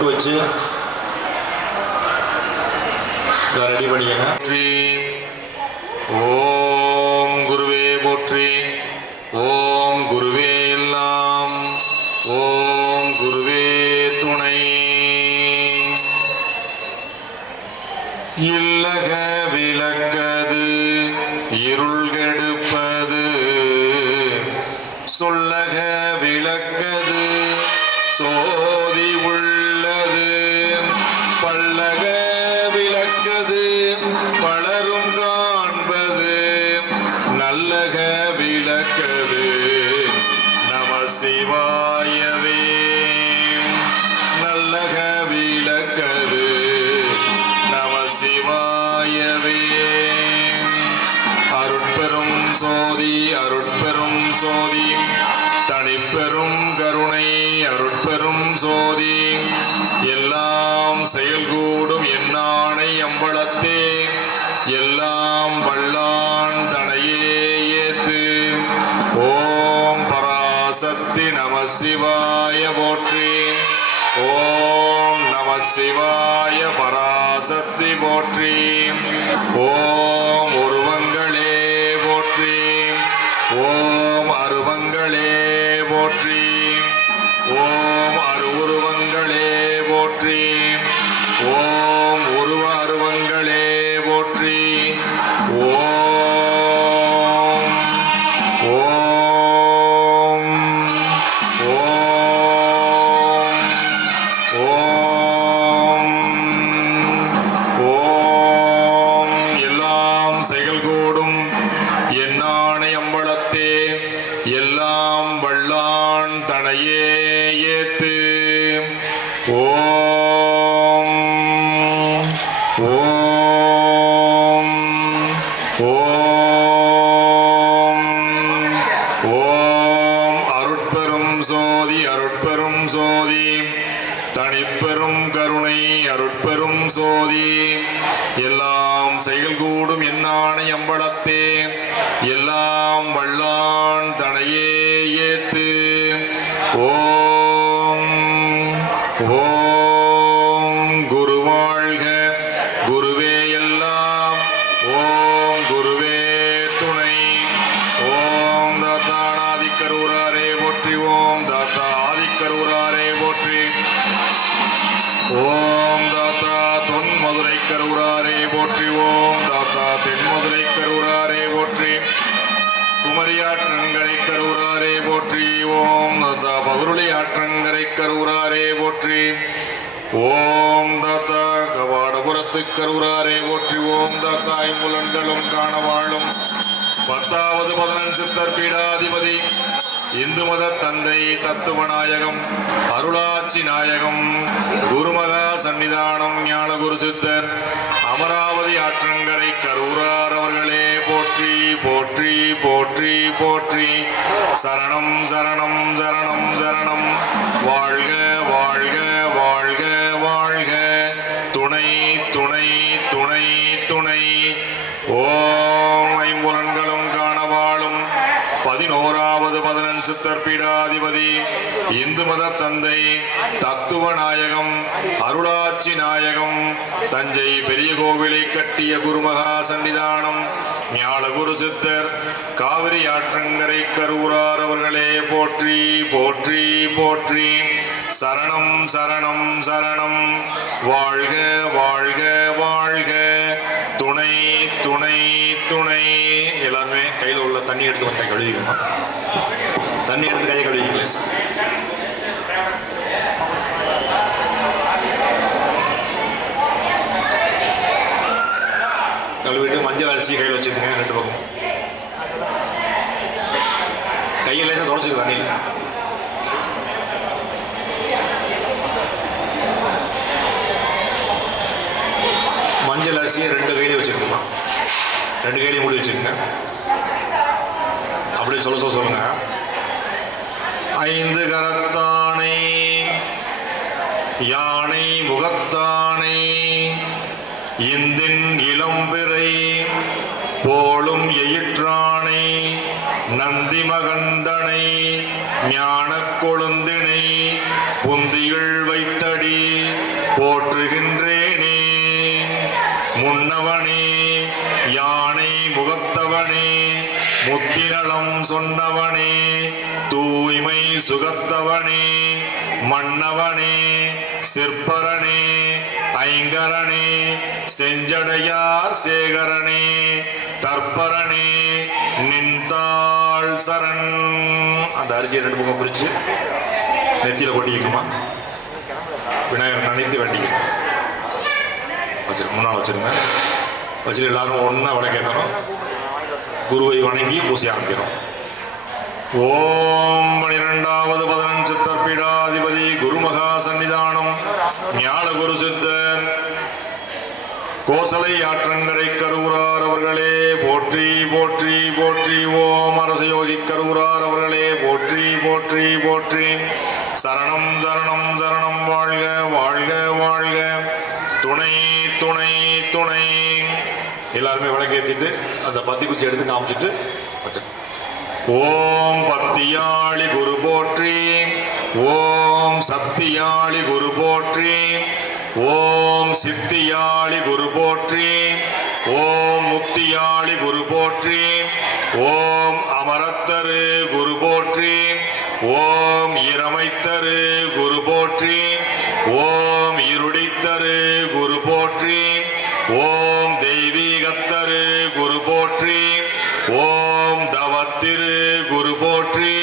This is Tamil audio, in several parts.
பொட்டு வச்சு ரெடி பண்ணிக்கங்க. ஓம் குருவே போற்றி. ஓம் குருவே எல்லாம். ஓம் குருவே துணை. இல்லக விளக்கது இருள் கெடுப்பது, சொல்லக விளக்கது சோதி உள்ளது, பல்லக விளக்கது பலரும் காண்பது, நல்லக விளக்கது நம சிவாயவே. நல்லக விளக்கது நம சிவாயவே. அருட்பெரும் சோதி அருட்பெரும் சோதி தனிப்பெரும் கருணை அருட்பெரும் சோதி, எல்லாம் செயல்கூடும் என்னானை அம்பலத்தே, எல்லாம் வல்லான் தனையே ஏத்து. ஓம் பராசக்தி நம சிவாய போற்றி. ஓம் நம சிவாய பராசக்தி போற்றி. ஓம் உருவங்களே போற்றி. ஓம் அருவங்களே போற்றி. ஓம் அருவுருவங்களே போற்றி. ஓம் உருவ அருவங்களே போற்றி. ஓம் ஓம் ஓம் ஓம் ஓம். எல்லாம் செயல்கூடும் என்னானை அம்பலத்தே, எல்லாம் வல்லான் தனையே ஏத்து. ஓம் ஓம் ஓம் ஓம். அருட்பெரும் சோதி அருட்பெரும் சோதி தனிப்பெரும் கருணை அருட்பெரும் சோதி, எல்லாம் செயல்கூடும் என்னானை அம்பலத்தே, எல்லாம் வல்லான் தனையே ஏத்து. ஓம் ஓம். குருவாழ்க குருவே எல்லாம். ஓம் குருவே துணை. ஓம் தாத்தா ஆதிக்கரூராரே போற்றி. ஓம் தாத்தா ஆதிக்கரூராரே போற்றி. ஓம் தாத்தா தொன்மதுரை கரூராரே போற்றி. ஓம் தாத்தா தென்மதுரை கரூராரே போற்றி. குமரியாற்றங்கரை கரூராரே போற்றி. ஓம் தாத்தா பகுருளி ஆற்றங்கரை கரூராரே போற்றி. ஓம் தாத்தா கவாடபுரத்து கரூராரே போற்றி. ஓம் தாத்தா ஐம்புலன்களும் காண வாழும் 10வது 11 சித்தர் பீடாதிபதி இந்து மத தந்தை தத்துவநாயகம் அருளாட்சி நாயகம் குருமகா சன்னிதானம் ஞான குரு சித்தர் அமராவதி ஆற்றங்கரை கரூரார் அவர்களே போற்றி போற்றி போற்றி போற்றி. சரணம் சரணம் சரணம் சரணம். வாழ்க வாழ்க வாழ்க வாழ்க. துணை துணை துணை துணை. ஓம் ஐம்புலன்களும் காண வாழும் 11வது 11 சித்தர் பீடாதிபதி இந்து மத தந்தை தத்துவ நாயகம் அருளாட்சி நாயகம் தஞ்சை பெரிய கோவிலை கட்டிய குருமகா சன்னிதானம் ஞான குரு சித்தர் காவிரி ஆற்றங்கரை கரூரார் அவர்களே போற்றி போற்றி போற்றி. சரணம் சரணம் சரணம். வாழ்க வாழ்க வாழ்க. துணை துணை துணை. எல்லாருமே கையில் உள்ள தண்ணி எடுத்து வந்து கழுவிக்கணும். தண்ணி எடுத்து கையை கழுவிங்களே சார். கழுவிட்டு மஞ்சள் அரிசி கையில் வச்சுக்கோங்க. 2 பக்கம் கையில் லேசாக தொடச்சிக்க தண்ணி. மஞ்சள் அரிசியை 2 கையிலையும் வச்சுருக்கலாம். 2 கையிலையும் மூடி வச்சுருங்க. அப்படியே சொல்லுங்க. 5 கரத்தானை யானை முகத்தானை இந்தின் இளம்பிறை போலும் எயிற்றானை நந்தி மகந்தனை ஞான கொழுந்தினை புந்திகள் வைத்தடி போற்றுகின்றேனே. முன்னவனே யானை முகத்தவனே முத்திநலம் சொன்னவனே தூய்மை சுகத்தவனே மன்னவனே சிற்பரனே ஐங்கரனே செஞ்சடையார் சேகரனே தற்பரனே நின்றாள் சரண். அந்த அரிசியை 2 பக்கம் பிரிச்சு நெத்தியில கொட்டிக்குமா, விநாயகர் நினைத்து வேண்டிக்க வச்சிரு, முன்னால் வச்சிருங்க. வச்சுட்டு எல்லாரும் ஒன்றா விளக்கேற்றணும். குருவை வணங்கி பூசி ஆரம்பிக்கிறோம். ஓம் 12வது 15 தற்பிடாதிபதி குருமகா சன்னிதானம் ஞான குரு சித்தர் கோசலை ஆற்றங்கரை கரூரார் அவர்களே போற்றி போற்றி போற்றி. ஓம் அரசயோகி கரூரார் அவர்களே போற்றி போற்றி போற்றி. சரணம் சரணம் சரணம். வாழ்க வாழ்க வாழ்க. துணை துணை துணை. எல்லாருமே விளக்கேற்றிட்டு அந்த பத்தி குச்சி எடுத்து காமிச்சிட்டு வச்சு. ஓம் பத்தியாளி குரு போற்றி. ஓம் சக்தியாளி குரு போற்றி. ஓம் சித்தியாளி குரு போற்றி. ஓம் முத்தியாளி குரு போற்றி. ஓம் அமரத்தரு குரு போற்றி. ஓம் இரமைத்தரு குரு போற்றி. ஓம் இருடித்தரு குரு போற்றி. ஓம் தெய்வீகத்தரு குரு போற்றி. ஓம் தவத்திரு குரு போற்றி.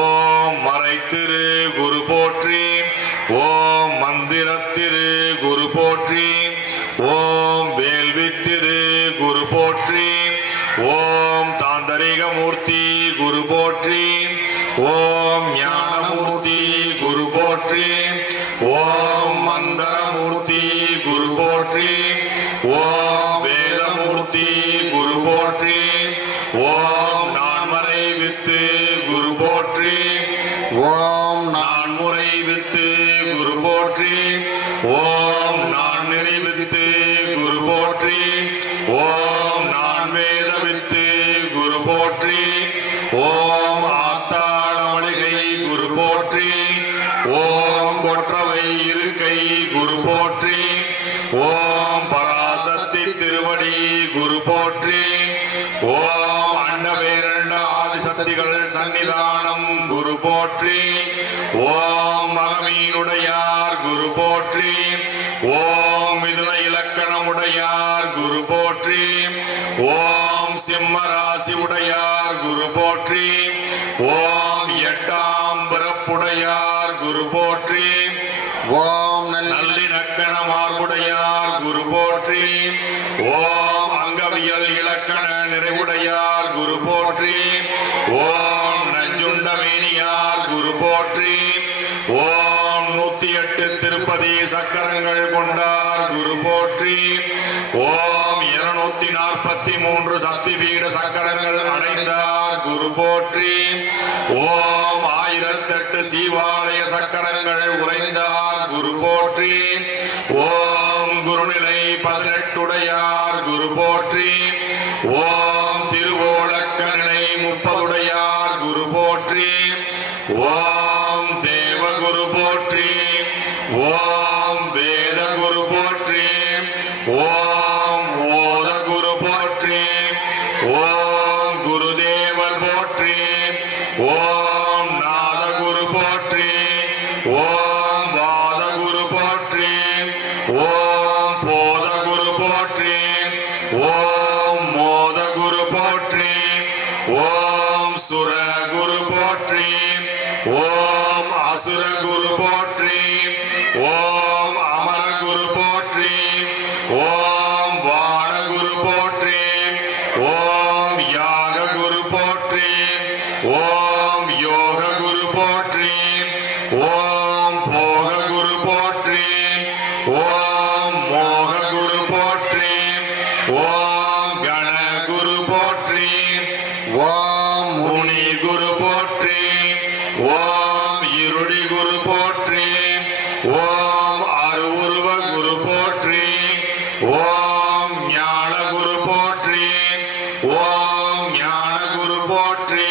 ஓம் மறைத்திரு குரு போற்றி. ஓம் மந்திரத்திரு குரு போற்றி. ஓம் வேள்வித்திரு குரு போற்றி. ஓம் தாந்தரிக மூர்த்தி குரு போற்றி. ஓம் ஞானமூர்த்தி குரு போற்றி. ஓம் மந்திரமூர்த்தி குரு போற்றி. ஓம் வேதமூர்த்தி குரு போற்றி. ஓம் நான்மறை வித்து குரு போற்றி. ஓம் நான்முறை வித்து குரு போற்றி. ஓம் நான்நெறி வித்து குரு போற்றி. ஓம் நான்வேத வித்து குரு போற்றி. ஓம் ஆத்தாளமளிகை குரு போற்றி. ஓம் கொற்றவை இருக்கை குரு போற்றி. ஓம் பராசக்தி திருவடி குரு போற்றி. ஓம் அண்டவேரண்ட ஆதிசக்திகள் சன்னிதானம் குரு போற்றி. ஓம் மகமீனுடையார் குரு போற்றி. ஓம் மிதுன இலக்கணமுடையார் குரு போற்றி. ஓம் சிம்ம ராசி உடையார் குரு போற்றி. ஓம் 8ஆம் பிறப்புடையார் குரு போற்றி. ஓம் நல்லிணக்கண மார்புடையார் குரு போற்றி. ஓம் அங்கவியல் இலக்கண நிறைவுடையார் குரு போற்றி. ஓம் நஞ்சுண்டமேனியார் குரு போற்றி. ஓம் 108 திருப்பதி சக்கரங்கள் கொண்டார் குரு போற்றி. ஓம் 243 சக்தி பீட சக்கரங்கள் அடைந்தார் குரு போற்றி. ஓம் 1008 சீவாலய சக்கரங்கள் உறைந்தார் குரு போற்றி. ஓம் குருநிலை 18 உடையார் குரு போற்றி. ஓம் திருவோலக்கநிலை 30 உடையார் குரு போற்றி. ஓம் தேவகுரு போற்றி. ஓம் வேத குரு போற்றி. ஓம் ஓத குரு போற்றி. ஓம் குருதேவர் போற்றி. ஓம் நாதகுரு போற்றி. ஓம் வாதகுரு போற்றி. ஓம் போதகுரு போற்றி. ஓம் மோதகுரு போற்றி. ஓம் சுரகுரு போற்றி. ஓம் அசுரகுரு போற்றி. ஓம் அமரகுரு போற்றி. ஓம் வானகுரு போற்றி. ஓம் யாககுரு போற்றி. ஓம் யோககுரு போற்றி. ஓம் போககுரு போற்றி. ஓம் மோககுரு போற்றி. ஓம் கணகுரு போற்றி. ஓம் முனி குரு போற்றி. ஓம் இருடி குரு போற்றி. ஓம் அருவுருவ குரு போற்றி. ஓம் ஞான குரு போற்றி. ஓம் ஞான குரு போற்றி.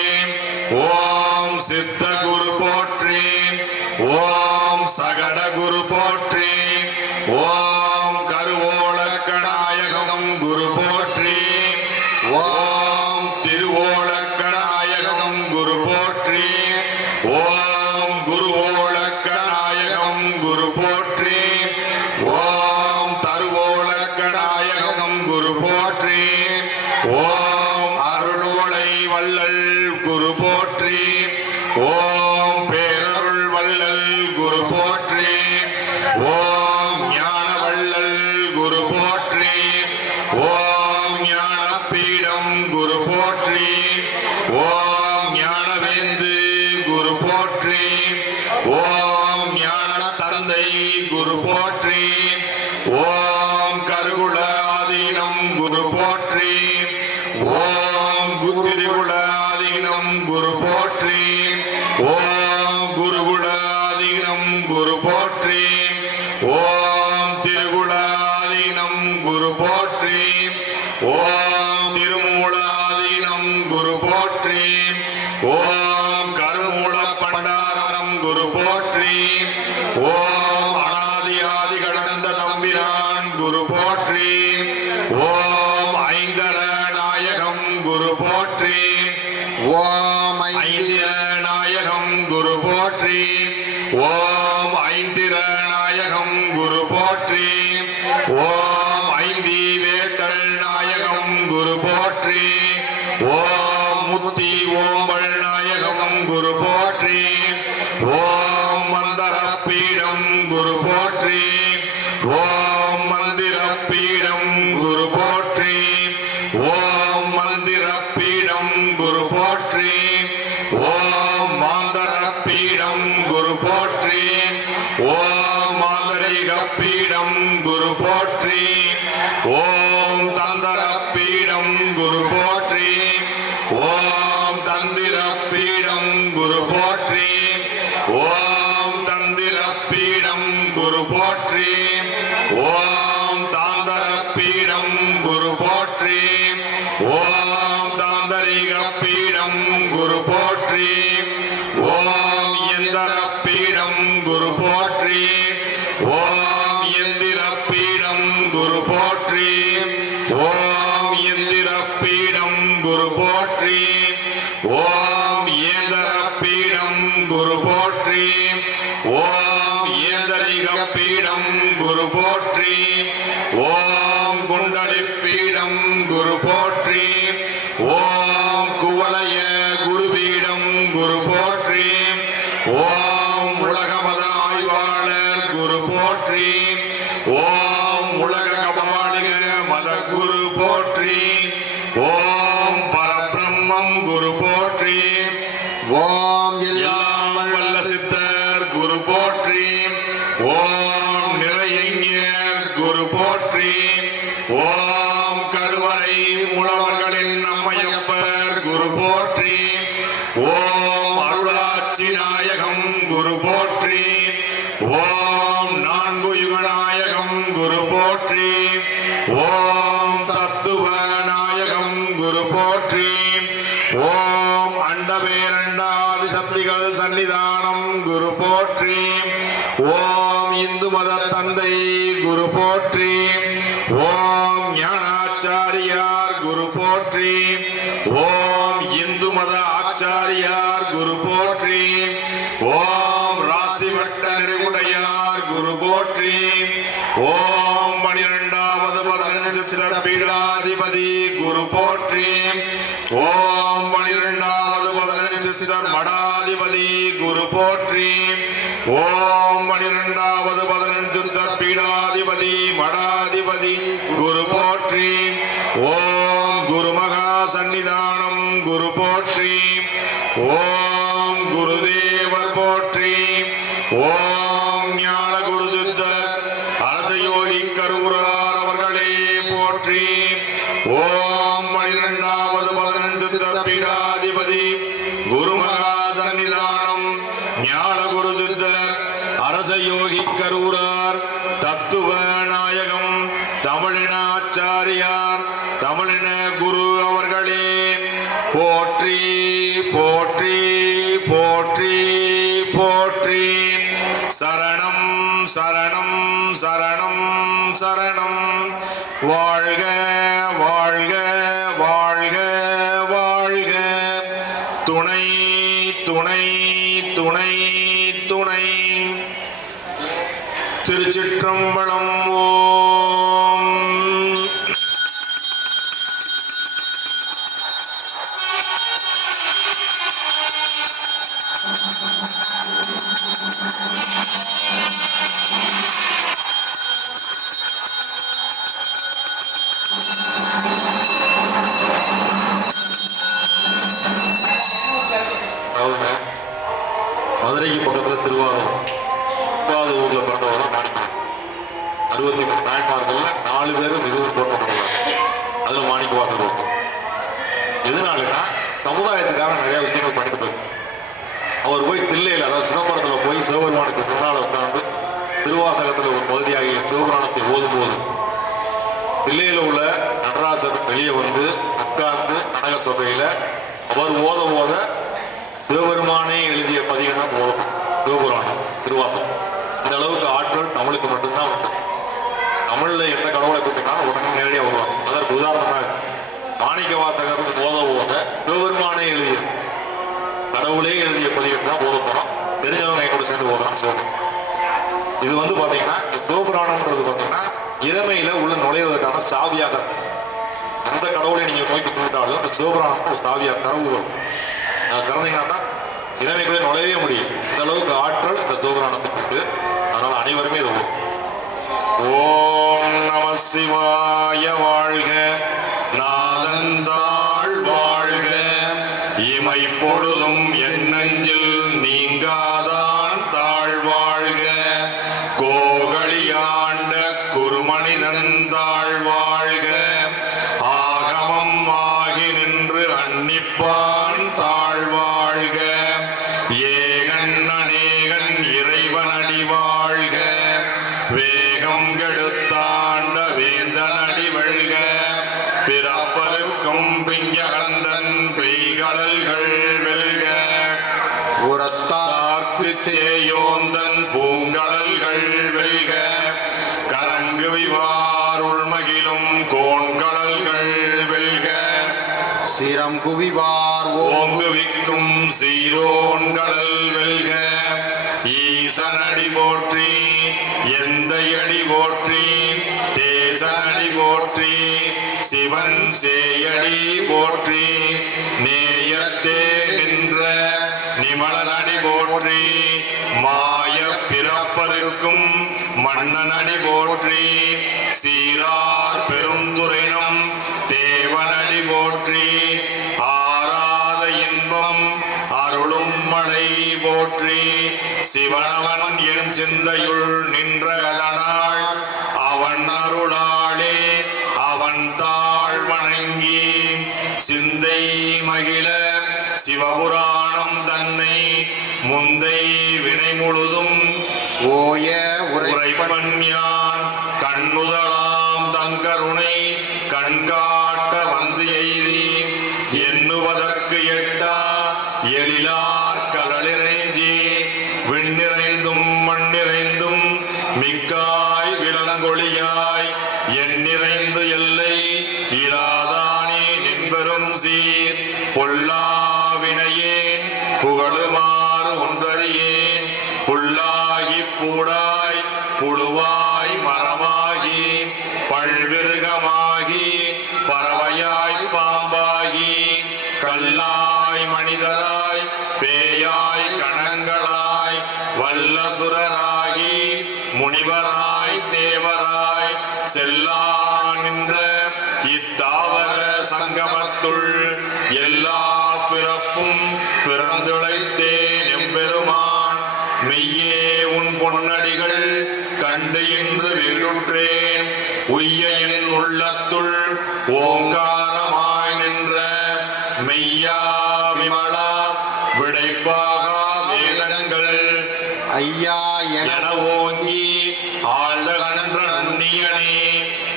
ஓம் சித்த குரு போற்றி. ஓம் சகட குரு போற்றி. ஓம் கருவோலக்கநாயகம் குரு போற்றி. ஓம் திருவோலக்கநாயகம் குரு போற்றி. ஓம் குருவோலக்கநாயகம் குரு போற்றி. ஓம் தருவோலக்கநாயகம் குரு போற்றி. ஓம் அருள்வளை வள்ளல் குரு போற்றி. ஓம் பேரருள் வள்ளல் குரு போற்றி. ஓம் ஞான வள்ளல் குரு போற்றி. ஓம் ஞான பீடம் குரு போற்றி. ஓம் ஞானவேந்து குரு போற்றி. ஓம் ஞான தந்தை குரு போற்றி. ஓம் கருகுல ஆதீனம் குரு போற்றி. ஓம் குருகுல ஆதீனம் குரு போற்றி. ஓம் குருகுல ஆதீனம் குரு போற்றி. ஓம் திருகுல ஆதீனம் குரு போற்றி. ஓம் திருமூல ஆதீனம் குரு போற்றி. ஓம் கருமூல பண்டாரம் குரு போற்றி. ஓம் அனாதி ஆதி கடந்த தம்பிரான் குரு போற்றி. ஓம் ஐங்கர நாயகம் குரு போற்றி. ஓம் ஐந்திர நாயகம் குரு போற்றி. ஓம் ஐந்திர நாயகம் குரு போற்றி. ஓம் ஐந்தி வேட்டல் நாயகம் குரு போற்றி. ஓம் முத்தி ஓம்பல் நாயகம் குரு போற்றி. ஓம் மந்தர பீடம் குரு போற்றி. ஓம் மந்திர பீடம் குரு போற்றி. ஓம் மந்திர பீடம் குரு போற்றி. ஓம் மாந்தர பீடம் குரு போற்றி. ஓம் மாந்தரிக பீடம் குரு போற்றி. ஓம் தந்தர பீடம் குரு போற்றி. ஓம் தந்திர பீடம் குரு போற்றி. ஓம் தந்திர பீடம் குரு போற்றி. ஓம் தாந்தர பீடம் குரு போற்றி. ஓம் தாந்தரிக பீடம் குரு போற்றி. ஓம் எந்தர பீடம் குரு போற்றி. ஓம் எந்திர பீடம் குரு போற்றி. ஓம் எந்திர பீடம் குரு போற்றி. ஓம் ஏந்தர பீடம் குரு போற்றி. ஓம் ஏந்தரிக பீடம் குரு போற்றி. ஓம் குண்டலி பீடம் குரு போற்றி. ஓம் குவலய குருபீடம் குரு போற்றி. ஓம் உலகமத ஆய்வாளர் குரு போற்றி. ஓம் உலக கபாலிக மத குரு போற்றி. ஓம் பரபிரம்மம் குரு போற்றி. ஓம் எல்லாம் வல்ல சித்தர் குரு போற்றி. ஓம் நிறைஞர் குரு போற்றி. ஓம் கருவறை முழவர்களின் நம்மையப்பர் குரு போற்றி. ஓம் அருளாட்சி நாயகம் குரு போற்றி. ஓம் நான்கு யுகநாயகம் குரு போற்றி. ஓம் தத்துவ நாயகம் குரு போற்றி. ஓம் அண்டபேரண்டாதி சக்திகள் சன்னிதானம் குரு போற்றி. ஓம் இந்து மத தந்தை குரு போற்றி. ஓம் ஞானாச்சாரியார் குரு போற்றி. ஓம் இந்து மத ஆச்சாரியார் குரு போற்றி. ஓம் ராசிவட்ட நெறிமுடையார் குரு போற்றி. ஓம் 12வது 15 சிறர் பீடாதிபதி குரு போற்றி. ஓம் 12வது 15 சிறர் மடாதிபதி குரு போற்றி. ஓம் 12வது 15 சிறர் பீடாதிபதி மடாதிபதி குரு போற்றி. ஓம் குருமகா சன்னிதானம் குரு போற்றி. ஓம் குருதேவர் போற்றி. ஓம் ஞான குருசித்தர் அரசயோகி கரூரார் அவர்களே போற்றி. ஓம் 12வது 15 சித்தர் பீடாதிபதி குருமகா சன்னிதானம் ஞான குருசித்தர் அரசயோகி கரூரார் தத்துவ நாயகம் தமிழின ஆச்சாரியார் தமிழின குரு அவர்களே போற்றி போற்றி போற்றி போற்றி. சரணம் சரணம் சரணம் சரணம். வாழ்க வாழ்க வாழ்க வாழ்க. துணை துணை துணை துணை. திருச்சிற்றம்பலம். ஓம். மதுரைக்கு பக்கத்தில் திருவாரூர் ஊரில் பிறந்தவங்க தான் மாணிக்கம். 63 நாயன்மார்கள் 4 பேரும் மிகவும் போற்றப்படுவாங்க. அதில் மாணிக்க வாசகர் ஒருத்தர். எதனாலன்னா சமுதாயத்துக்காக நிறைய விஷயங்கள் பண்ணிட்டு போயிருக்கு. அவர் போய் தில்லையில், அதாவது சிதம்பரத்தில் போய் சிவபெருமானுக்கு முன்னால் உட்கார்ந்து திருவாசகத்தில் ஒரு பகுதியாகிய சிவபுராணத்தை ஓதும்போது தில்லையில் உள்ள நடராசர் வெளியே வந்து உட்கார்ந்து கனக சபையில் அவர் ஓத ஓத சிவபெருமானே எழுதிய பதிகம் ஓதணும். சிவபுராணம் திருவாசகம் இந்த அளவுக்கு ஆற்றல் தமிழுக்கு மட்டும்தான் உண்டு. தமிழ்ல எந்த கடவுளை கூட்டினாலும் உடனே நேரடியாக வருவாங்க. அதற்கு உதாரணமாக மாணிக்க வாசகர் ஓத ஓத சிவபெருமானே எழுதிய கடவுளே எழுதிய பதிகம் தான் ஓத போறோம். தெரிஞ்சவங்க கூட சேர்ந்து ஓதுறான் சிவபுராணம். இது வந்து பாத்தீங்கன்னா சிவபுராணம்ன்றது பாத்தீங்கன்னா இறைமையில உள்ள நுழைவதற்கான சாவியாக அந்த கடவுளை நீங்க நோக்கி போட்டாலும் அந்த சிவபுராணம் ஒரு சாவியா தரவு வரும். அதை திறந்தீங்கன்னா தான் இறைமைக்குள்ளே நுழையவே முடியும். இந்த அளவுக்கு ஆற்றல் இந்த சிவபுராணத்துக்கு இருக்கு. அதனால அனைவருமே இது ஓம். ஓம் நம சிவாய. வாழ்க நாதந்தாள் வாழ்க. இமை பொழுதும் என் நெஞ்சில் நீங்காதான் தாழ்வாழ்க. கோகலியாண்ட குருமனிதன் தாழ்வாழ்க. ஆகமம் ஆகி நின்று அன்னிப்பான் தாழ்வாழ்க. ஏகன் அநேகன் இறைவனடி வாழ்க. வேகம் கெடுத்தாண்ட வேந்தனடி வெல்க. பிறப்பருக்கும் பிஞ்சகந்தன் பெய்கடல்கள் வெல்க. உரத்தார்க்கு சேயோந்தன் பூங்கடல்கள் வெல்க. கரங்கு விவார் உள்மகிலும் கோண்கடல்கள் வெல்க. சிரம் குவிவார் ஓங்குவிக்கும் சீரோன்கடல் வெல்க. ஈசனடி போற்றி எந்த அடி போற்றி. தேசனடி போற்றி சிவன் சேயடி போற்றி. நேயத்தே நின்ற நிமலனடி போற்றி. மாய பிறப்பருக்கும் மன்னனடி போற்றி. சீரார் பெருந்துரைனம் தேவனடி போற்றி. ஆராத இன்பம் அருளும் மழை போற்றி. சிவனவன் என் சிந்தையுள் நின்ற அதனால் அவன் அருளாளே அவன் தாழ் வணங்கி சிந்தை மகிழ சிவபுராணம் தன்னை முந்தை வினை முழுதும் ஓய உரைப்பன் யான். கண்ணுதலாம் தங்கருணை கண்காட்ட வந்து எய்தி. எண்ணுவதற்கு எட்டா எழிலார் கலளிறைஞ்சி. விண்ணிறைந்தும் மண்ணிறைந்தும் மிக்காய் விலங்கொழியாய். எண்ணிறைந்து எல்லை இராதானே நின்பெரும் சீர். பொல்லாவினையேன் புகழுமாறு ஒன்றறியேன். புல்லாகி பூடாய் புழுவாய் மரமாகி பல்விருகமாகி பறவையாய் பாம்பாகி கல்லாய் மனிதராய் பேயாய் கணங்களாய் வல்லசுரராகி முனிவராய் தேவராய் செல்லா நின்ற இத்தாவர சங்கமத்துள் எல்லா பிறப்பும் பிறந்துழைத்தேன் எம்பெருமான். மெய்யே உன் பொன்னடிகள் கண்டு இன்று வீடுற்றேன். உய்ய என் உள்ளத்துள் ஓங்காரமாய் நின்ற மெய்யா விமலா விடைப்பாகா வேதங்கள் ஐயா என ஓங்கி ஆழ்ந்த கன்ற நன்னியனே.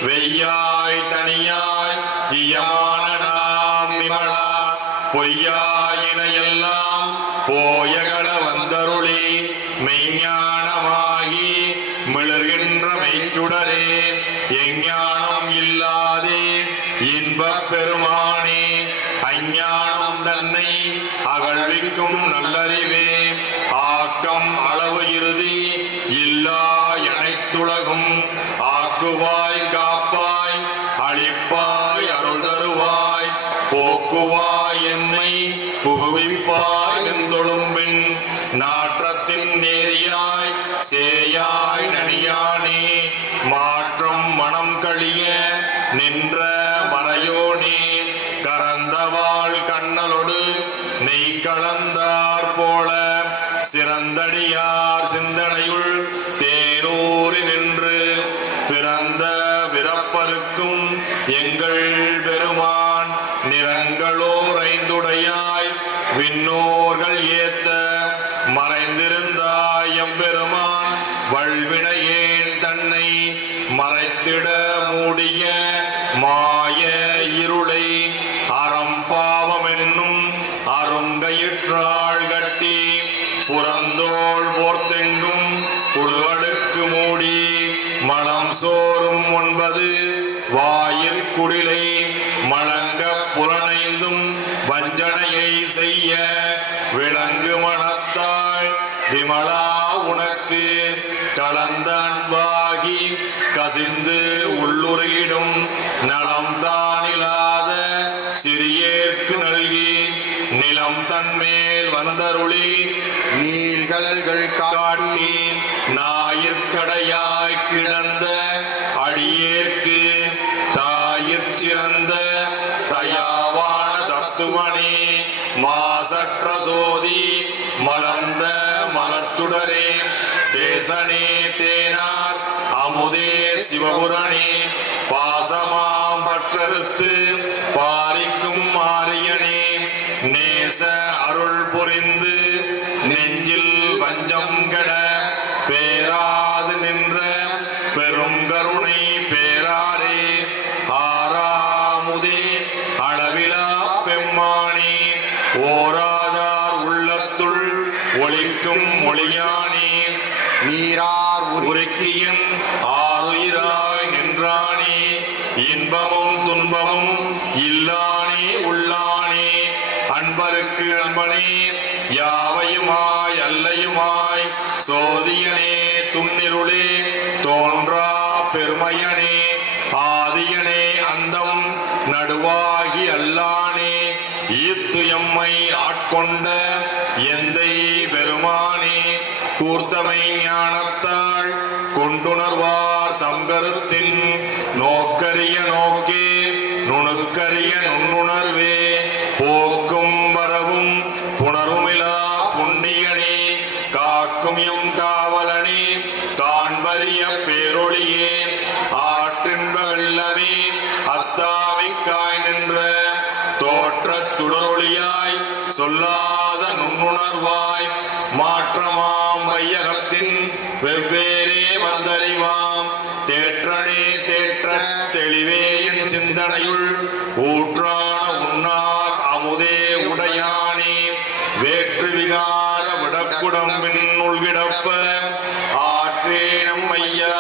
வெய்யாய் தனியாய் இயமான நாம் விமலா. பொய்யாயின எல்லாம் போயகல வந்தருளி மெய்ஞானமாகி மிளர்கின்ற சுடரே எஞ்ஞானம் இல்லாதே இன்பப் பெருமானே அஞ்ஞானம் தன்னை அகழ்விக்கும் நல்லறிவே ஆக்கம் அளவு இறுதி இல்லா அனைத்துலகும் ஆக்குவாய் காப்பாய் அளிப்பாய் அருள் தருவாய் போக்குவாய் என்னை புகுவிப்பாய் எந்தொழும்பின் நாற்றத்தின் நேரியாய் சேயாய் நனியானே மாற்றம் மனம் கழிய நின்ற மறையோனே கரந்தவாள் கண்ணலொடு நெய் கலந்தார் போல சிறந்தடியார் சிந்தனையுள் தேனூறி நின்று பிறந்த விரப்பருக்கும் எங்கள் பெருமான் நிறங்களோர் ஐந்துடையாய் விண்ணோர்கள் ஏத்த மறைந்திருந்தாய் எம்பெருமான் வல்வினையேன் தன்னை மறைத்திட மூடிய மாய இருளை அறம்பாவம் என்னும் அருங்கயிற்றாள் கட்டி புறந்தோள் போர்த்தெங்கும் புழுவடுக்கு மூடி மலம் சோறும் 9 வாயில் குடிலை மலங்க புலனைந்தும் வஞ்சனையை செய்ய விளங்கு மனத்தாள் விமலா உனக்கு கலந்த அன்பாகி கசிந்து உள்ளுரையிடும் நலம் தானில்லாத சிறியேற்கு நல்கி நிலம் தன்மேல் வந்தருளி நீள்கழல்கள் காட்டி காட்டி ஞாயிற்கடையாய் கிடந்த அடியேற்கு தாயிற் சிறந்த தயாவான தத்துவனே மாசற்ற சோதி மலர்ந்த மலர்ச்சுடரே தேசனே தேனார் அமுதே சிவபுரணே பாசமாம் பற்றறுத்து பாரிக்கும் மாரியனே நேச அருள் புரிந்து நெஞ்சில் வஞ்சம் கெட பேராது நின்ற பெரும் கருணை பேராரே ஆறாமுதே அளவிலா பெம்மானே ஓராதார் உள்ளத்துள் ஒளிக்கும் ஒளியானே நீரார் உருக்கியன் ஆறுயிராய் நின்றானே இன்பமும் துன்பமும் இல்லானே உள்ளானே அன்பருக்கு அன்பனே யாவையுமாய் அல்லையுமாய் சோதியனே துன்னிருளே தோன்றா பெருமையனே ஆதியனே அந்தம் நடுவாகி அல்லானே ஈத்து எம்மை ஆட்கொண்ட எந்தை பெருமானே கூர்த்தமை ஞானத்தாள் கொண்டுணர்வார் தம் கருத்தின் நோக்கரிய நோக்கே நுணுக்கரிய நுண்ணுணர்வே போக்கும் வரவும் புணருமிலா புண்ணியனே காக்கும் எம் காவலனே காண்பரிய பேரொழியே ஆற்றின்ப வெள்ளமே அத்தாவிக்காய் நின்ற தோற்றச் சுடரொளியாய் சொல்லாத நுண்ணுணர்வாய் மாற்றமாம் வையகத்தின் வெவ்வேறே வந்தறிவாம் தேற்றனே தேற்ற தெளிவே என் சிந்தனையுள் ஊற்றான உன்னார் அமுதே உடையானே வேற்று விகார விடக்குடம்பின் உள்கிடப்ப ஆற்றேனம் ஐயா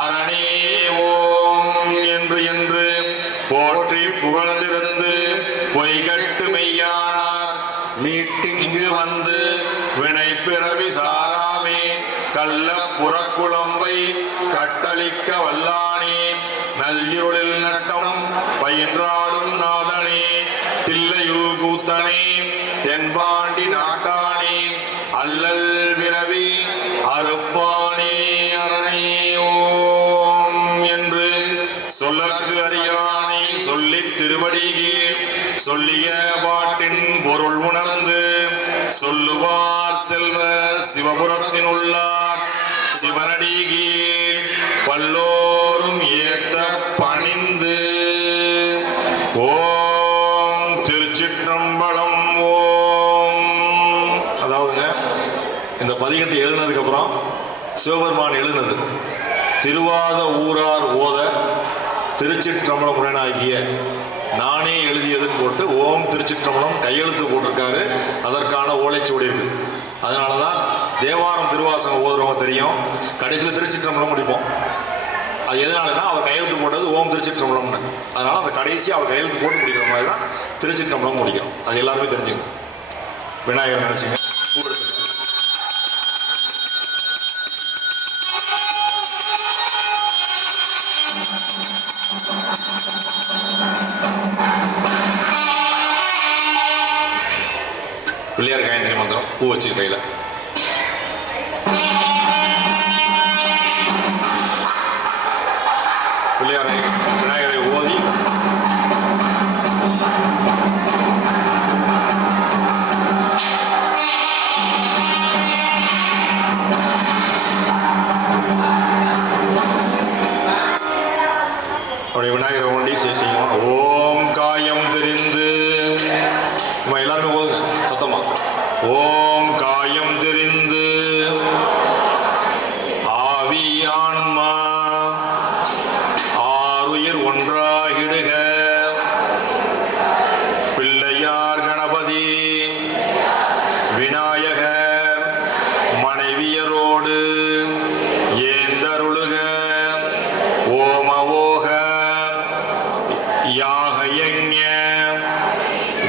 அரணே ஓம் என்று என்று போற்றி புகழ்ந்திருந்து பொய்கட்டு மெய்யானார் மீட்டிங்கு வந்து வினை பிறவி சாராமே கள்ள புறக்குழம்பை கட்டளிக்க வல்லானே நல்லிருளில் நட்டம் பயின்றாடும் நாதனே தில்லையுள் கூத்தனே தென்பாண்டி நாட்டானே அல்லல் விரவி அறுப்பானே அரணே ஓம் என்று சொல்லற்கு அறியானை சொல்லித் திருவடிகீழ் சொல்லிய பாட்டின் பொருள் உணர்ந்து சொல்லுவார் செல்வ சிவபுரத்தின் உள்ளார் சிவனடிகீழ் பல்லோரும் ஏத்த பணிந்து ஓம் திருச்சிற்றம்பலம் ஓம். அதாவதுங்க இந்த பதிகத்தை எழுதினதுக்கு அப்புறம் சிவபெருமான் எழுதினது திருவாத ஊரார் ஓத திருச்சிற்றம்பலம் உடனாகிய நானே எழுதியதுன்னு போட்டு ஓம் திருச்சிற்றம்பலம் கையெழுத்து போட்டிருக்காரு. அதற்கான ஓலைச்சுவடி இருக்கு. அதனால தான் தேவாரம் திருவாசகம் ஓதுறவங்க தெரியும், கடைசியில் திருச்சிற்றம்பலம் முடிப்போம். அது எதனாலன்னா அவர் கையெழுத்து போட்டது ஓம் திருச்சிற்றம்பலம்னு. அதனால அந்த கடைசியாக அவர் கையெழுத்து போட்டு முடிக்கிற மாதிரி தான் திருச்சிற்றம்பலம் முடிக்கிறோம். அது எல்லாருமே தெரிஞ்சுங்க. விநாயகர் நினைச்சுங்க. பூ எடுத்துங்க. பிள்ளையார் காயந்திரி மந்திரம் பூ வச்சு கையில். பிள்ளையாரை விநாயகரை ஓதி அப்படி விநாயகரை ஓண்டி செய்யணும். ஓம் காயம் தெரிந்து எல்லாருமே ஓதுங்க சத்தமா. ஓம் காயம் தெரிந்து ஆவி ஆன்மா ஆறுயிர் ஒன்றாகிடுக. பிள்ளையார் கணபதி விநாயகர் மனைவியரோடு ஏந்தருளுக. ஓமவோக யாக யஞ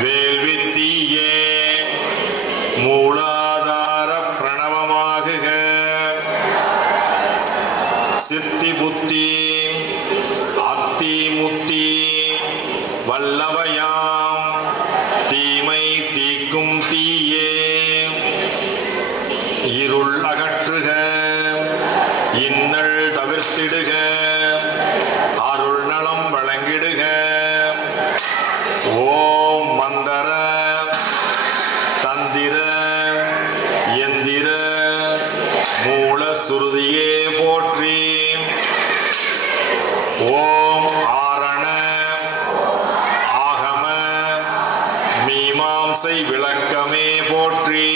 வேள்வித்தீயே மூலாதார பிரணவமாகுக. சித்தி புத்தி அத்தி முத்தி வல்லவையாம் தீமை தீக்கும் தீயே இருள் அகற்றுக. இன்னல் தவிர்த்திடுக. அருள் நலம் வழங்கிடுக. ஓம் மந்தர தந்திர எந்திர மூல சுருதியே போற்றி. ஓம் ஆரண ஆகம மீமாம்சை விளக்கமே போற்றி.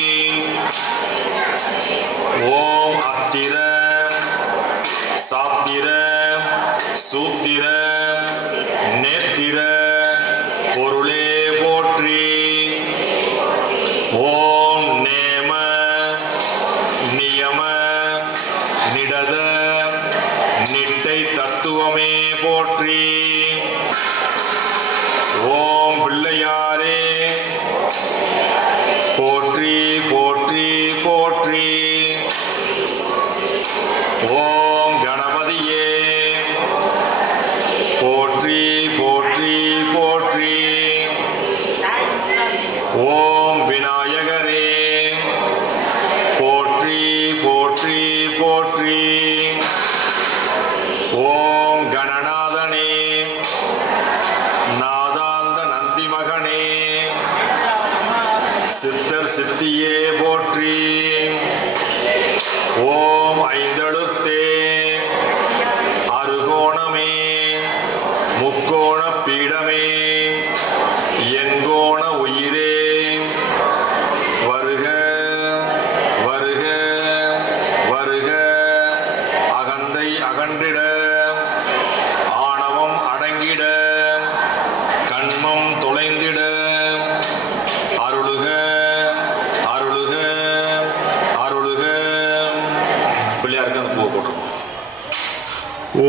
ஓம் அத்திர சாத்திர சூத்திர நேத்திர பொருளே போற்றி. ஓம் நேம நியம நிடத நிட்டை தத்துவமே போற்றி. ஓம் பிள்ளையாரே போற்றி போற்றி போற்றி. ஓம் கணபதியே போற்றி போற்றி போற்றி. ஓம் விநாயகரே போற்றி போற்றி போற்றி. ஓம் கணநாதனே நாதாந்த நந்தி மகனே சித்தர் சித்தியே போற்றி. ஓம் ஐந்தெழுத்தே அருகோணமே முக்கோண பீடமே எண்கோண உயிரே வருக வருக வருக. அகந்தை அகன்றிட ஆணவம் அடங்கிட கண்மம் தொலைந்திட அருளுக அருளுக அருளுக. பிள்ளையாருக்கு அந்த பூவை போட்டுருக்கோம்.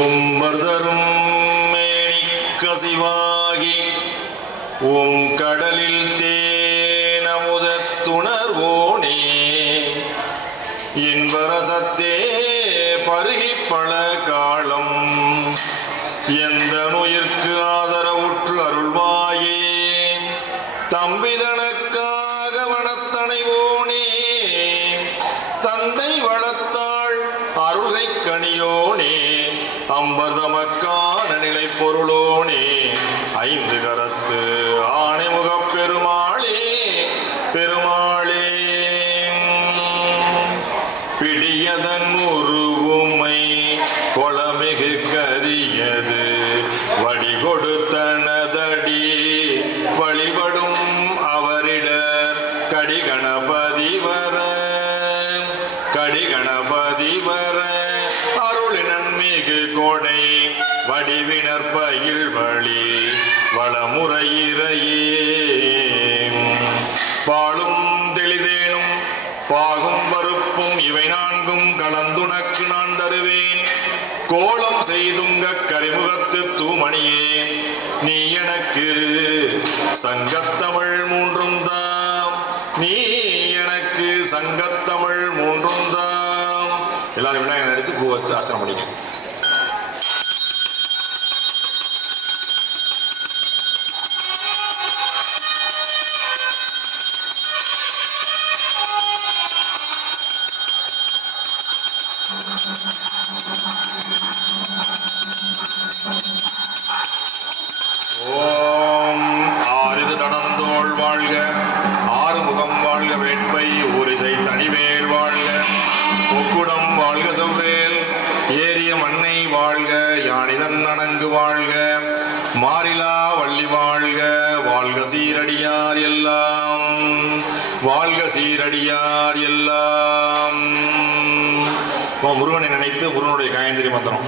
உம்பர்தரும் கசிவாகி உம் கடலில் தேனமுதத்துணர்வோனே இன்பரசத்தே பருகி பல காலம் எந்த நுயிர்க்கு ஆதரவுற்று அருள்வாயே. தம்பிதனக்காக வனத்தனைவோனே தந்தை வளத்தாள் அருகை கனியோனே அம்பர்தமக்கான நிலை பொருளோனே ஐந்து கரத்து ஆணைமுகப் பெருமாளே பெருமாளே. பிடியதன் உருவுமை கொளமிகு கரியது வடிகொடுத்தனதடி வழிபடும் அவரிடர் கடிகணபதி வர கடிகணபதி வர அருளினன் மிகு கோடை வடிவினர் பயில் வழி வளமுறையிறையே. பாலும் தெளிதேனும் பாகும் பருப்பும் இவை நான்கும் கலந்துனக்கு நான் தருவேன். கோலம் செய்துங்க கரிமுகத்து தூமணியே நீ எனக்கு சங்கத்தமிழ் மூன்றும் தாம், நீ எனக்கு சங்கத்தமிழ் மூன்றும் தாம். எல்லாரும் விநாயகர் எடுத்து பூ வச்சு அர்ச்சனை பண்ணிக்க. ஓம் ஆறிரு தடந்தோள் வாழ்க, ஆறுமுகம் வாழ்க, வேட்பை ஊரிசை தனிவேல் வாழ்க, பொக்குடம் வாழ்க, செவ்வேல் ஏரிய மண்ணை வாழ்க, யானிதன் அணங்கு வாழ்க, மாறிலா வள்ளி வாழ்க, வாழ்க சீரடியார் எல்லாம், வாழ்க சீரடியார் எல்லாம். முருகனை நினைத்து முருகனுடைய காயந்திரி மந்திரம்.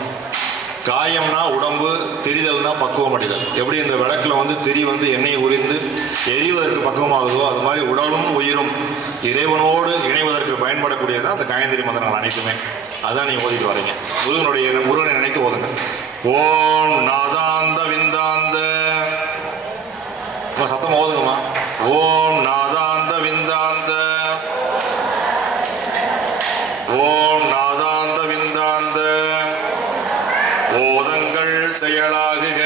காயம்னா உடம்பு, தெரிதல்னா பக்குவம் அடைதல். எப்படி இந்த விளக்கில் வந்து திரி வந்து எண்ணெய் உரிந்து எரிவதற்கு பக்குவமாகுதோ அது மாதிரி உடலும் உயிரும் இறைவனோடு இணைவதற்கு பயன்படக்கூடியது அந்த காயந்திரி மந்திரங்கள் அனைத்துமே. அதான் நீங்கள் ஓதிட்டு வரீங்க. முருகனை நினைத்து ஓதுங்க. ஓம் நாதாந்த விந்தாந்த, சத்தம் ஓதுங்கம்மா. ஓம் நாதாந்த விந்தாந்த, ஓம் நாதாந்த விந்தாந்த, ஓதங்கள் செயலாகுக,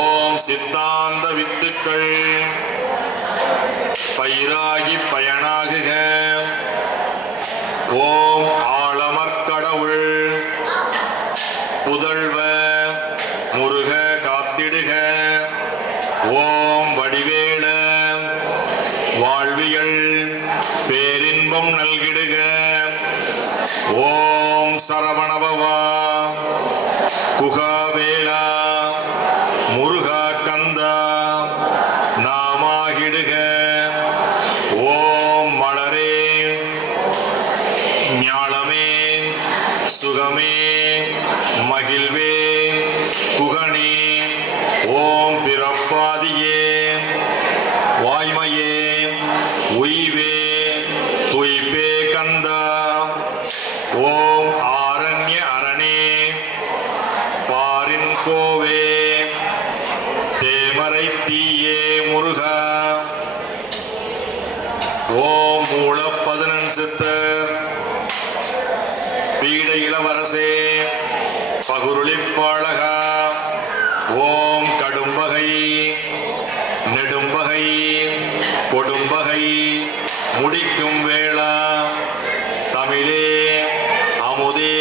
ஓம் சித்தாந்த வித்துக்கள் பயிராகி பயனாகுக, ஓம் ஆலமர்கடவுள் புதல்வ முருக காத்திடுக, ஓம் வடிவேல வாழ்வியல் பேரின்பம் நல்கிடுக, ஓம் சரவணபவா குகாவேலா முருகா கந்தா நாமாகிடுக, ஓம் மலரே ஞாலமே சுகமே மகிழ்வே குகனே, ஓம் பிறப்பாதியே வாய்மையே உய்வே துய்பே கந்தா, ஓம் ஆரண்ய அரணே பாரின் கோவே தேமரை தீயே முருகா, ஓம் மூலப்பதினன் சித்தர் பீட இளவரசே பகுருளிப்பாளகா, ஓம் கடும்பகை நெடும்பகை கொடும்பகை முடிக்கும் வேளா தமிழே அமுதே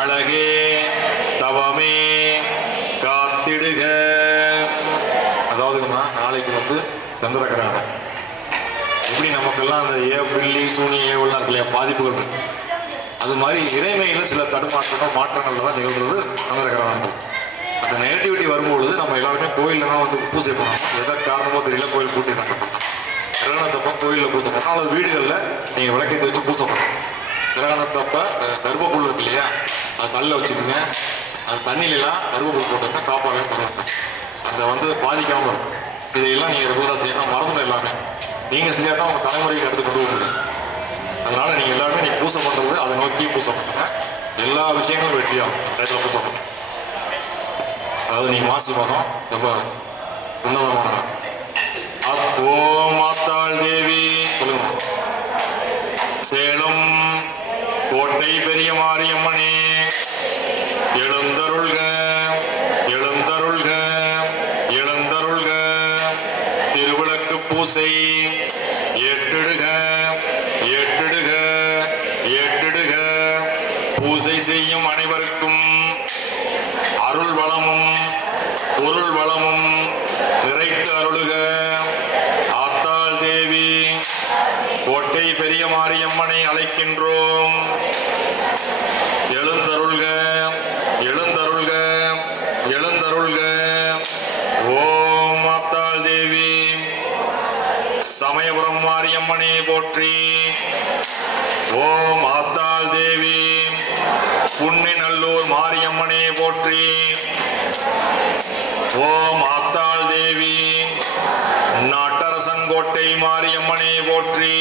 அழகே தவமே காத்திடுக. அதாவதுங்கம்மா, நாளைக்கு வந்து சந்திரகிரகணம். எப்படி நமக்கெல்லாம் அந்த பில்லி சூனி ஏவெல்லாம் இருக்கு இல்லையா, பாதிப்புகள் இருக்கு. அது மாதிரி இறைமையில் சில தடுமாற்றங்கள் மாற்றங்கள் தான் நிகழ்கிறது சந்திரகிரகணம். அந்த நெகட்டிவிட்டி வரும்பொழுது நம்ம எல்லாருமே கோயிலில் தான் வந்து பூஜை பண்ணணும். எதை காரணமோ தெரியல, கோயில் கூட்டி நடக்கணும். கிரகணத்தப்ப கோயிலில் பூஜை பண்ணணும், அல்லது வீடுகளில் நீங்கள் விளக்கத்தை வச்சு பூஜை பண்ணணும். கிரகணத்தப்ப கர்ப்பப்புல் இருக்கு இல்லையா, அது கல்லில் வச்சுக்கோங்க. அது தண்ணியிலாம் கருவேப்பிலை போட்டுங்க, சாப்பாடுலாம் தருவாங்க. அதை வந்து பாதிக்காமல் இருக்கும். இதையெல்லாம் நீங்கள் ரெகுலராக செய்யணும், மறந்துடும். எல்லாமே நீங்கள் செஞ்சால் தான் உங்கள் தலைமுறைக்கு எடுத்து கொண்டு வர முடியும். அதனால் நீங்கள் எல்லாருமே நீங்கள் பூஜை பண்ணுறது அதை நோக்கி பூஜை பண்ணுங்க. எல்லா விஷயங்களும் வெற்றியாகும் டைத்தில் பூஜை பண்ணுங்க. அதாவது நீங்கள் மாசி மாதம் ரொம்ப உன்னதமான ஓம் மாத்தாள் தேவி சொல்லுங்க. சேலம் கோட்டை பெரிய மாரியம்மனே எழுந்தருள்க எழுந்தருள்க எழுந்தருள்க, திருவிளக்கு பூசை ஏற்றிடுக ஏற்றிடுக ஏற்றிடுக, பூசை செய்யும் அனைவருக்கும் அருள் வளமும் பொருள் வளமும் நிறைத்து அருளுக. ஆத்தாள் தேவி கோட்டை பெரிய மாரியம்மனை அழைக்கின்றோம். எழுந்தருள்க எழுந்தருள்க எழுந்தருள்க. ஓம் ஆத்தாள் தேவி சமயபுரம் மாரியம்மனை போற்றி. ஓம் ஆத்தாள் தேவி புன்னிநல்லூர் மாரியம்மனை போற்றி. ஓம் ஆத்தாள் தேவி நாட்டரசங்கோட்டை மாரியம்மனை போற்றி.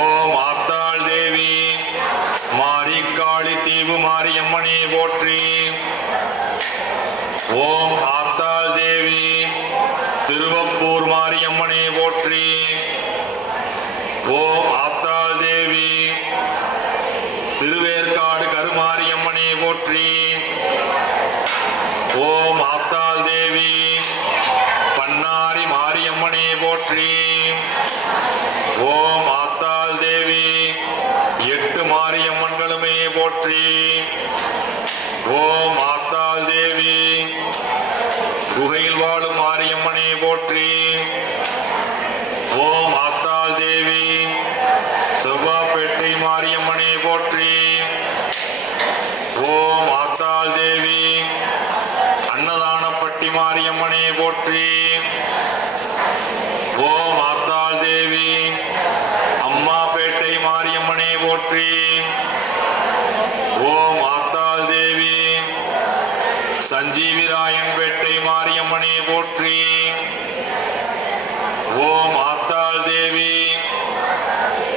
ஓம் ஆத்தாள் தேவி மாரிக்காள் மாரிக்காளி தீவு மாரியம்மனே போற்றி. ஓம் ஆத்தாள் தேவி திருவப்பூர் மாரியம்மனே போற்றி. ஓம் ஆத்தாள் தேவி திருவேற்காடு கருமாரியம்மனே போற்றி. ஓம் ஆத்தாள் தேவி பன்னாரி மாரியம்மனே போற்றி. ஓம் ஆத்தாள் தேவி 8 மாரியம்மன்களுமே போற்றி. ஓம் ஆத்தாள் தேவி குகையில் வாழும் மாரியம்மனே போற்றி. ஓம் ஆத்தாள் தேவி செவ்வாப்பேட்டை மாரியம்மனே போற்றி. ஓம் ஆத்தாள் தேவி அன்னதானப்பட்டி மாரியம்மனே போற்றி. ஓம் ஆத்தாள் தேவி அம்மாப்பேட்டை மாரியம்மனே போற்றி. ஓம் ஆத்தாள் தேவி சஞ்சீவிராயன்பேட்டை மாரியம்மனே போற்றி. ஓம் ஆத்தாள் தேவி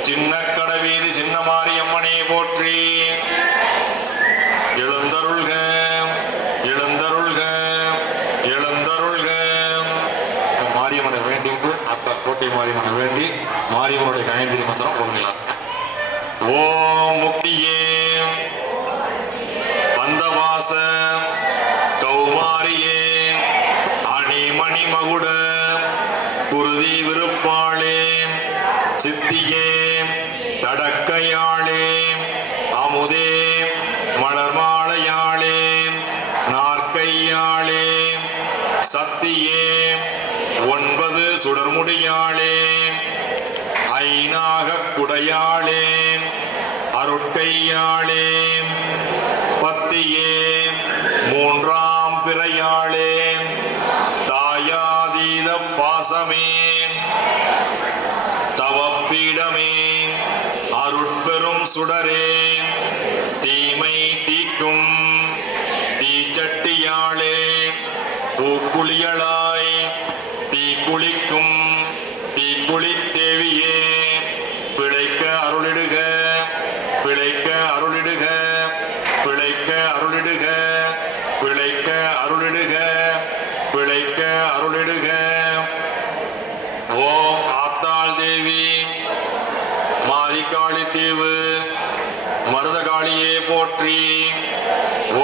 சின்னக்கடவீதி சின்ன மாரியம்மனே போற்றி. எழுந்தருள்க எழுந்தருள்க எழுந்தருள்க. மாரியம்மனை வேண்டிட்டு அத்தா கோட்டை மாரியம்மனை வேண்டி மாரியம்மனுடைய காயந்திரி மந்திரம் ஓதுகிறார். ஓம் முக்தியே வந்தவாச கௌமாரியே அணிமணி மகுட குருதி விருப்பாளே சித்தியே தடக்கையாளே அமுதே மலர்மாலையாளே நாற்கையாளே சத்தியே 9 சுடர்முடியாளே ஐநாகக் குடையாளே அருட்கையாளே பத்தியே 3ஆம் பிறையாளே தாயாதீத பாசமே தவப்பீடமே அருட்பெரும் சுடரே தீமை தீக்கும் தீச்சட்டியாளே பூக்குளியளாய் தீக்குளிக்கும் தீக்குளித்தேவியே பிழைக்க அருளிடுக பிழைக்க அருளிடுக பிழைக்க அருளிடுக பிழைக்க அருளிடுக பிழைக்க அருளிடுக. ஓம் ஆத்தாள் தேவி மாரிக்காளி தீவு மருதகாளியே போற்றி.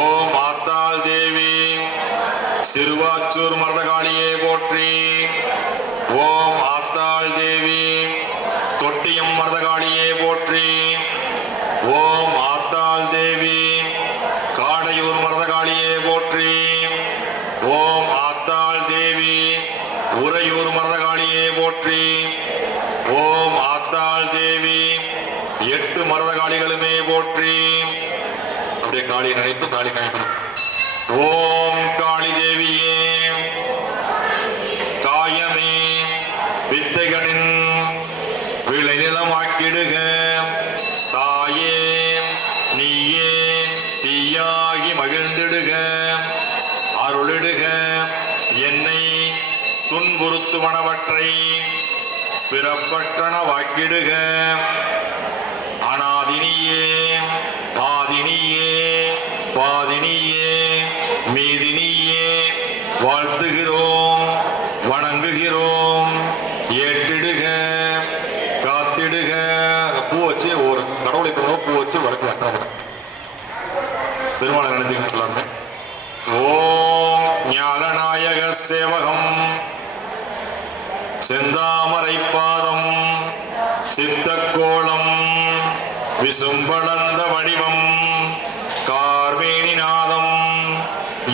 ஓம் ஆத்தாள் தேவி சிறுவாச்சூர் மருதகாளியே போற்றி. ஓம் ஆத்தாள் தேவி தொட்டியம் மருதகாளியே போற்றி. ஓம் ஆத்தாள் தேவி காடையூர் மருதகாளியே போற்றி. ஓம் ஆத்தாள் தேவி உறையூர் மருதகாளியே போற்றி. ஓம் ஆத்தாள் தேவி 8 மருதகாளிகளுமே போற்றி. அப்படியே காளியை நினைத்து காளி காயணும். ஓம் காளி தேவியே காயமே வித்தைகளின் விளைநிலமாக்கிடுக. தாயே நீயே தீயாகி மகிழ்ந்திடுக அருளிடுக. என்னை துன்புறுத்துவனவற்றை பிறப்பற்றன வாக்கிடுக. அநாதினியே ஆதினியே பாதினியே மீதினியே வாழ்த்துகிறோம் வணங்குகிறோம். ஏற்றிடுக காத்திடுக. பூ வச்சு ஒரு கடவுளை பூ வச்சு வழக்கு கட்டாங்க பெருமாளை நினைச்சுக்கிட்டு எல்லாருமே. ஓம் ஞானநாயக சேவகம் செந்தாமரை பாதம் சித்தக்கோளம் விசும்பளந்த வடிவம் கார்மேனிநாதம்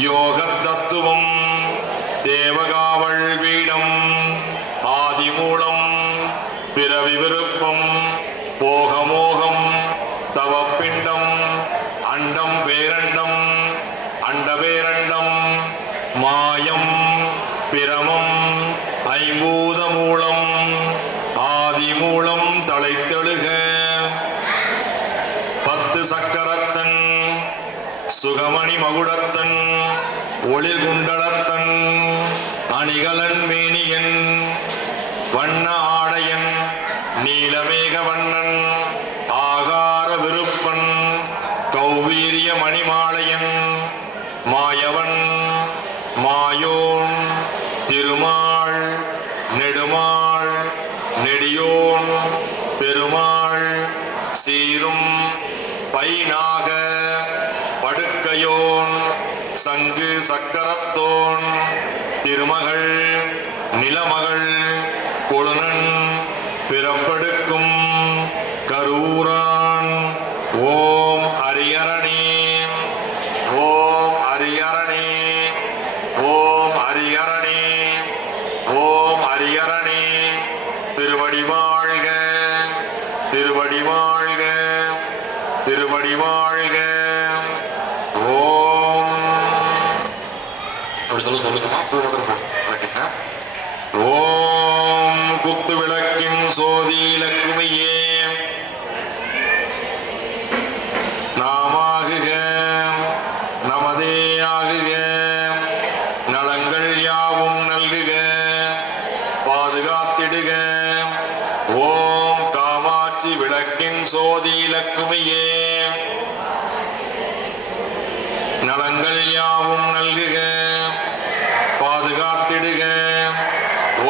யோக தத்துவம் தேவகாவல் வீடம் ஆதிமூலம் பிறவி விருப்பம் போகமோகம் தவப்பிண்டம் அண்டம் பேரண்டம் அண்டபேரண்டம் மாயம் பிரமம் ஐம்பூத மூலம் ஆதிமூலம் தலைத்தெழுக. 10 சக்கரத்தன் சுகமணி மகுடத்தன் ஒளிர்குண்டலத்தன் அணிகலன் மேனியன் வண்ண ஆடையன் நீலமேக வண்ணன் ஆகார விருப்பன் கௌ ஒவ்வீரிய மணிமாலையன் மாயவன் மாயோன் திருமால் நெடுமாள் நெடியோன் பெருமாள் சீரும் பைநாக படுக்கையோன் சங்கு சக்கரத்தோன் திருமகள் நிலமகள் கொழுனன் பிறப்பெடுக்கும் கரூரான் ஓம் ஹரியரணே ஓம் ஹரியரணே ஓம் ஹரியரணே ஓம் ஹரியரணே திருவடி வாழ்க திருவடி வாழ்க திருவடி வாழ்க ஓம் சொல்லுங்கம்மா ஓம் குத்து விளக்கின் சோதி லக்குமியே நாமாகுக நமதே ஆகுக நலங்கள் யாவும் நல்குக பாதுகாத்திடுக ஓம் காமாட்சி விளக்கின் சோதி லக்குமியே நலங்கள் யாவும் நல்குக பாதுகாத்திடுக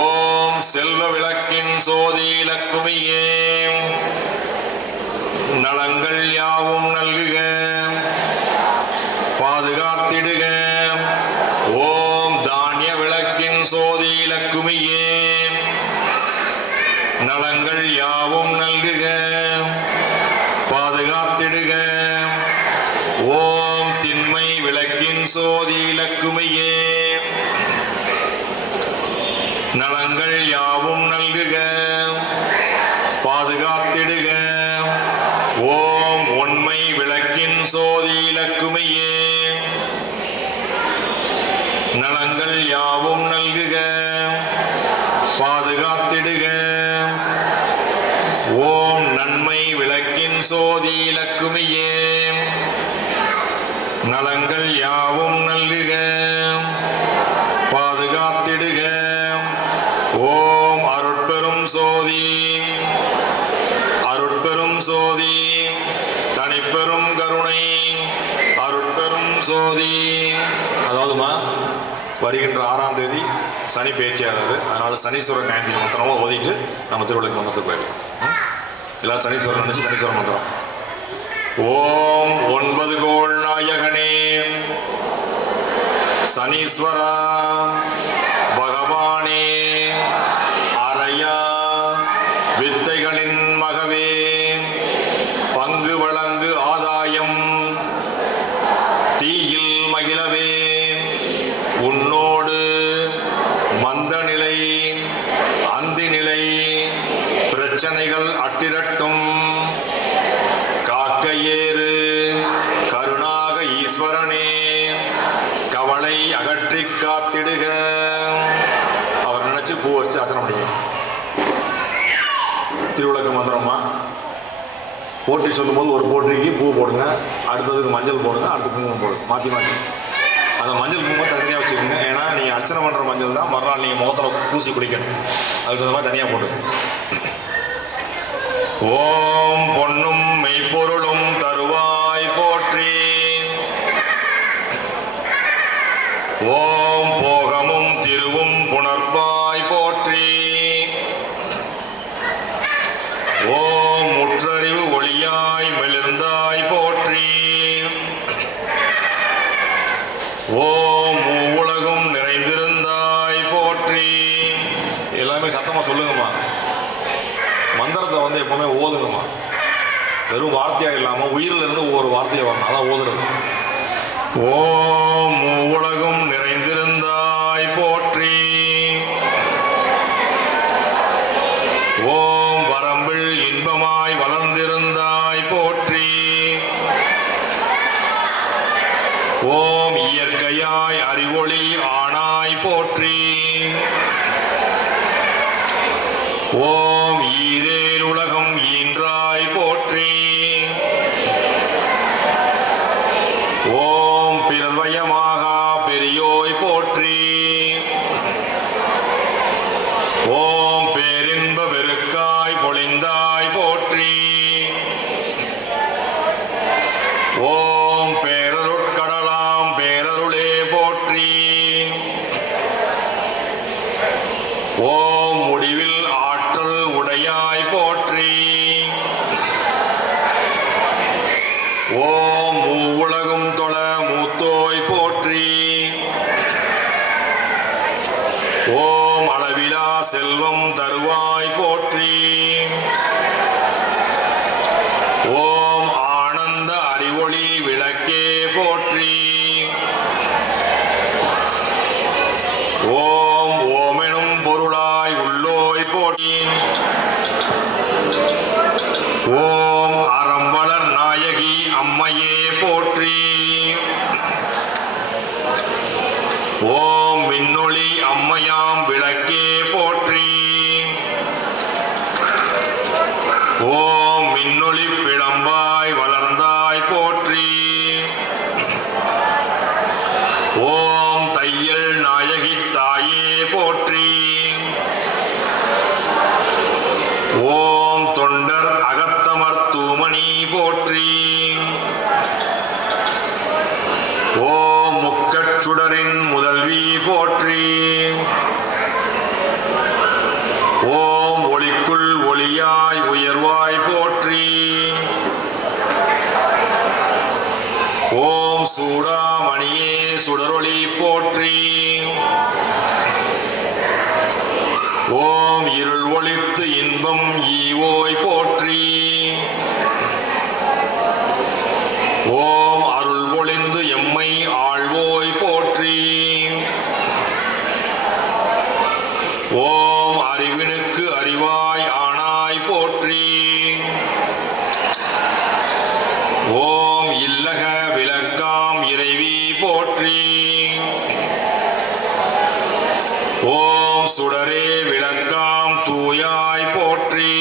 ஓம் செல்வ விளக்கின் சோதி லக்குமியே நலங்கள் யாவும் நல்குக பாதுகாத்திடுக ஓம் தானிய விளக்கின் சோதி லக்குமியே நலங்கள் யாவும் நல்குக பாதுகாத்திடுக ஓம் திண்மை விளக்கின் சோதி லக்குமியே நலங்கள் யாவும் நல்குக பாதுகாத்திடுக ஓம் உண்மை விளக்கின் சோதி லக்குமியே நலங்கள் யாவும் நல்குக பாதுகாத்திடுக ஓம் நன்மை விளக்கின் சோதி லக்குமியே நலங்கள் யாவும் நல்குக பாதுகாத்திடுக ஓம் அருட்பெரும் சோதி அருட்பெரும் சோதி தனிப்பெரும் கருணை அருட்பெரும் சோதி. அதாவதுமா வருகின்ற 6ஆம் தேதி சனி பேச்சியாளர், அதனால சனீஸ்வரன் ஞாயிற்று மந்திரமா ஓதிட்டு நம்ம திருவிளக்கு மந்திரத்துக்கு போயிடும். எல்லாரும் சனீஸ்வரன் நினைச்சு சனீஸ்வரன் மந்திரம். ஓம் 9 கோள் நாயகனே சனீஸ்வரா பகவானே அரையா வித்தைகளின் மகவே பங்கு வழங்கு ஆதாயம் தீயில் மகிழவே உன்னோடு மந்த நிலை அந்தி நிலை பிரச்சனைகள் அட்டிரட்டும் காக்கையேறு கருணாக ஈஸ்வரனே கவலை அகற்றி காத்திடுக. அவர் நினைச்சு பூ வச்சு அர்ச்சனை பண்ணிங்க. திருவிளக்கு மந்திரமா போற்றி சொல்லும்போது ஒரு போற்றிக்கு பூ போடுங்க, அடுத்ததுக்கு மஞ்சள் போடுங்க, அடுத்து குங்குமம் போடுங்க, மாற்றி மாற்றி. அந்த மஞ்சள் குங்குமம் தனியாக வச்சுக்கோங்க. ஏன்னா நீங்கள் அர்ச்சனை பண்ணுற மஞ்சள் தான் மறுநாள் நீங்கள் முகத்தில் பூசி குடிக்கணும். அதுக்கு அந்த மாதிரி தனியாக போட்டுங்க. ஓம் பொன்னும் மெய்ப்பொருளும் தருவாய் போற்றி. ஓம் போகமும் திருவும் புணர்ப்பாய் போற்றி. ஓம் முற்றறிவு ஒளியாய் மெளிர்ந்தாய் போற்றி. ஓம் உலகும் நிறைந்திருந்தாய் போற்றி. எல்லாமே சத்தமா சொல்லுங்கம்மா. மந்திரத்தை வந்து எப்பவுமே ஓதுங்கம்மா. வெறும் வார்த்தையா இல்லாமல் உயிரில் இருந்து ஒவ்வொரு வார்த்தையை வரணும். அதான் ஓதுறது. ஓம் உலகும் நிறைந்திருந்தாய் போற்றி. ஓம் வரம்பில் இன்பமாய் வளர்ந்திருந்தாய் போற்றி. ஓம் இயற்கையாய் அறிவொளி ஆனாய் போற்றி. ஓம் ஈரேல் உலகம் ஈன்றாய் போற்றி. ஓம் பிறர்வயமாகா பெரியோய் போற்றி. ஓம் பேரின்ப வெறுக்காய் பொழிந்தாய் போற்றி. ஓம் செல்வம் தருவாய் போற்றி. ஓம் ஆனந்த அறிவொளி விளக்கே போற்றி. ஓம் ஓமெனும் பொருளாய் உள்ளோய் போற்றி. ஓம் அறம்பலர் நாயகி அம்மையே போற்றி. ஓம் மின்னொளி அம்மையாம் விளக்கே போற்றி. ஓம் மின்னொளி பிளம்பாய் வளர்ந்தாய் போற்றி. ஓம் தையல் நாயகி தாயே போற்றி. ஓம் தொண்டர் அகத்தமர் தூமணி போற்றி. ஓம் முக்கச்சுடரின் முதல்வி போற்றி. ஓம் ஒளிக்குள் ஒளியாய் உயர்வாய் போற்றி. ஓம் சூடாமணியே சுடரொளி போற்றி. ஓம் இருள் ஒளித்து இன்பம் ஈவோய் போற்றி. ஓம் அருள் ஒளிந்து எம்மை ஆழ்வோய் போற்றி. ஓம் அறிவினுக்கு அறிவாய் ஆனாய் போற்றி. ஓம் இல்லக விளக்காம் இறைவி போற்றி. ஓம் சுடரே விளக்காம் தூயாய் போற்றி.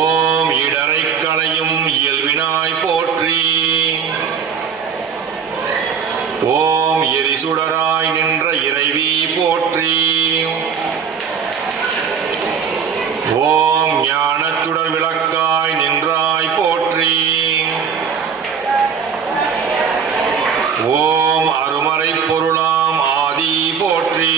ஓம் இடரை களையும் இயல்பினாய் போற்றி. ஓம் எரிசுடராய் நின்ற இறைவி போற்றி. ஓம் ஞானச்சுடர் விளக்காய் நின்றாய் போற்றி. ஓம் அருமறை பொருளாம் ஆதி போற்றி.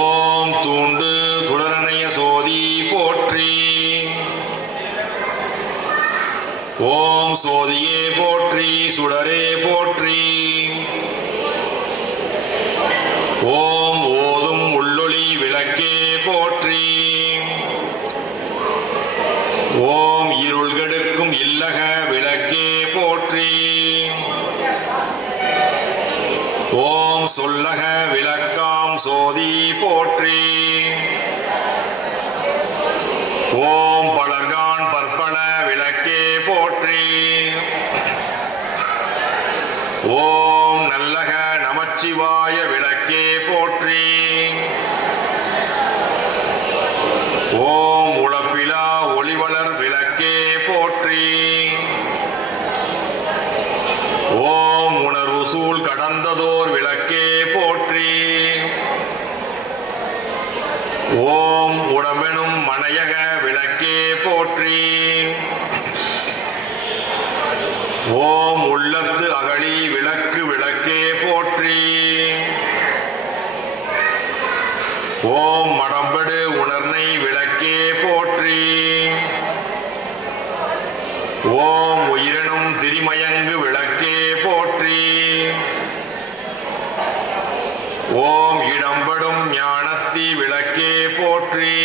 ஓம் தூண்டு சுடரணைய சோதி போற்றி. ஓம் சோதியே போற்றி. சுடரே போற்றி. ஓம் ஓதும் உள்ளொளி விளக்கே போற்றி. ஓம் இருள் கெடுக்கும் இல்லக விளக்கே போற்றி. ஓம் சொல்லக விளக்காம் சோதி போற்றி. ஓம் பலர்கான் பற்பல விளக்கே போற்றி. ஓம் நல்லக நமச்சிவாய விளக்கே போற்றி. ஓம் உளப்பிலா ஒளிவளர் விளக்கே போற்றி. ஓம் உணர்வு சூழ் கடந்ததோர் விளக்கே போற்றி. ஓம் உடம்பெனும் மனையக விளக்கே போற்றி. ஓம் உள்ளத்து அகழி விளக்கு விளக்கே போற்றி. ஓம் மடம்படு உணர்னை விளக்கே போற்றி. ஓம் உயிரெனும் திரிமயங்கு விளக்கே போற்றி. ஓம் இடம்படும் ஞானத்தி விளக்கே போற்றி.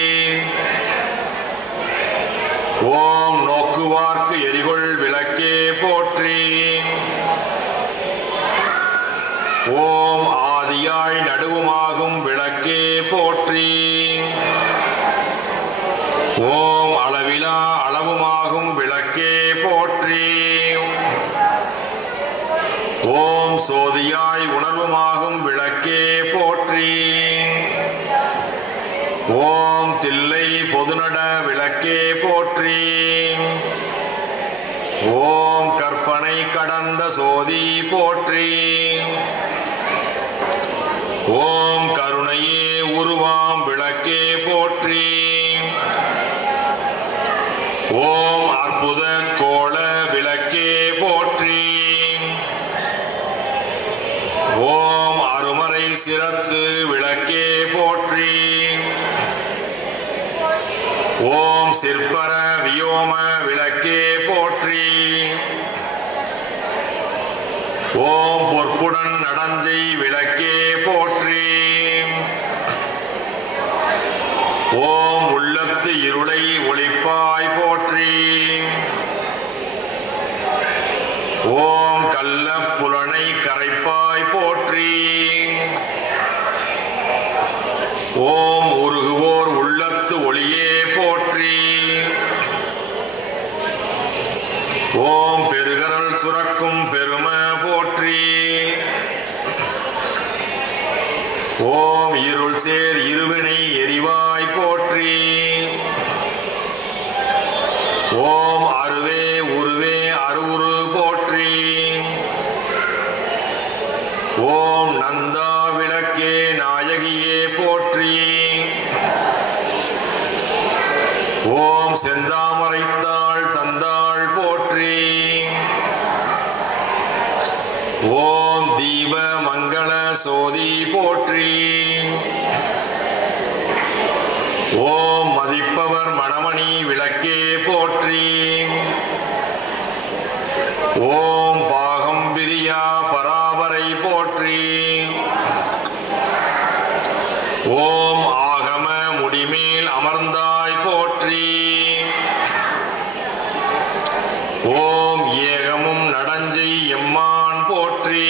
ஓம் நோக்குவார்க்கு எரிகொள் விளக்கே போற்றி. ஓம் ஆதியாய் நடுவுமாகும் விளக்கே போற்றி. ஓம் அளவிலா அளவுமாகும் விளக்கே போற்றி. ஓம் சோதியாய் உணர்வுமாகும் விளக்கே போற்றி. ஓம் தில்லை பொதுநட விளக்கே போற்றி. ஓம் கற்பனை கடந்த சோதி போற்றி. ஓம் கருணையே உருவாம் விளக்கே போற்றி. ஓம் அற்புத கோள விளக்கே போற்றி. ஓம் அருமறை சிரத்து விளக்கே போற்றி. ஓம் சிற்பர வியோம விளக்கே போற்றி. ஓம் பொற்புடன் நடஞ்சை ஓம் பெருகரல் சுரக்கும் பெருமை போற்றி. ஓம் இருள் சேர் இருவினை எரிவாய் போற்றி. ஓம் அருவே உருவே அருவுரு போற்றி. ஓம் நந்தா விளக்கே நாயகியே போற்றி. ஓம் செந்தாமரைத்தாள் தந்தாள் போற்றி. ஓம் தீப மங்கள சோதி போற்றி. ஓம் மதிப்பவர் மணமணி விளக்கே போற்றி. ஓம் பாகம் பிரியா பராபரை போற்றி. ஓம் ஆகம முடிமேல் அமர்ந்தாய் போற்றி. ஓம் ஏகமும் நடஞ்சை எம்மான் போற்றி.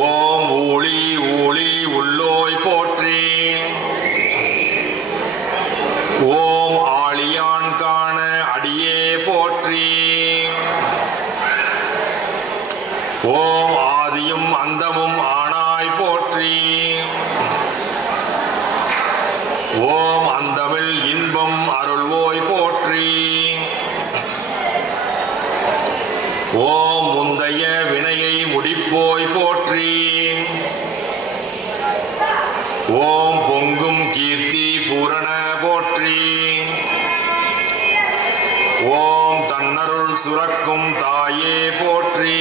ஓம் ஊழி ஊழி உள்ளோய் போற்றி. ஓம் ஆழியான் காண அடியே போற்றி. ஓம் ஆதியும் அந்தமும் ஆனாய் போற்றி. ஓம் அந்தமிழ் இன்பம் அருள்வோய் போற்றி. ஓம் முந்தைய வினையை முடிப்போய் போற்றி. ஓம் பொங்கும் கீர்த்தி பூரண போற்றி. ஓம் தன்னருள் சுரக்கும் தாயே போற்றி.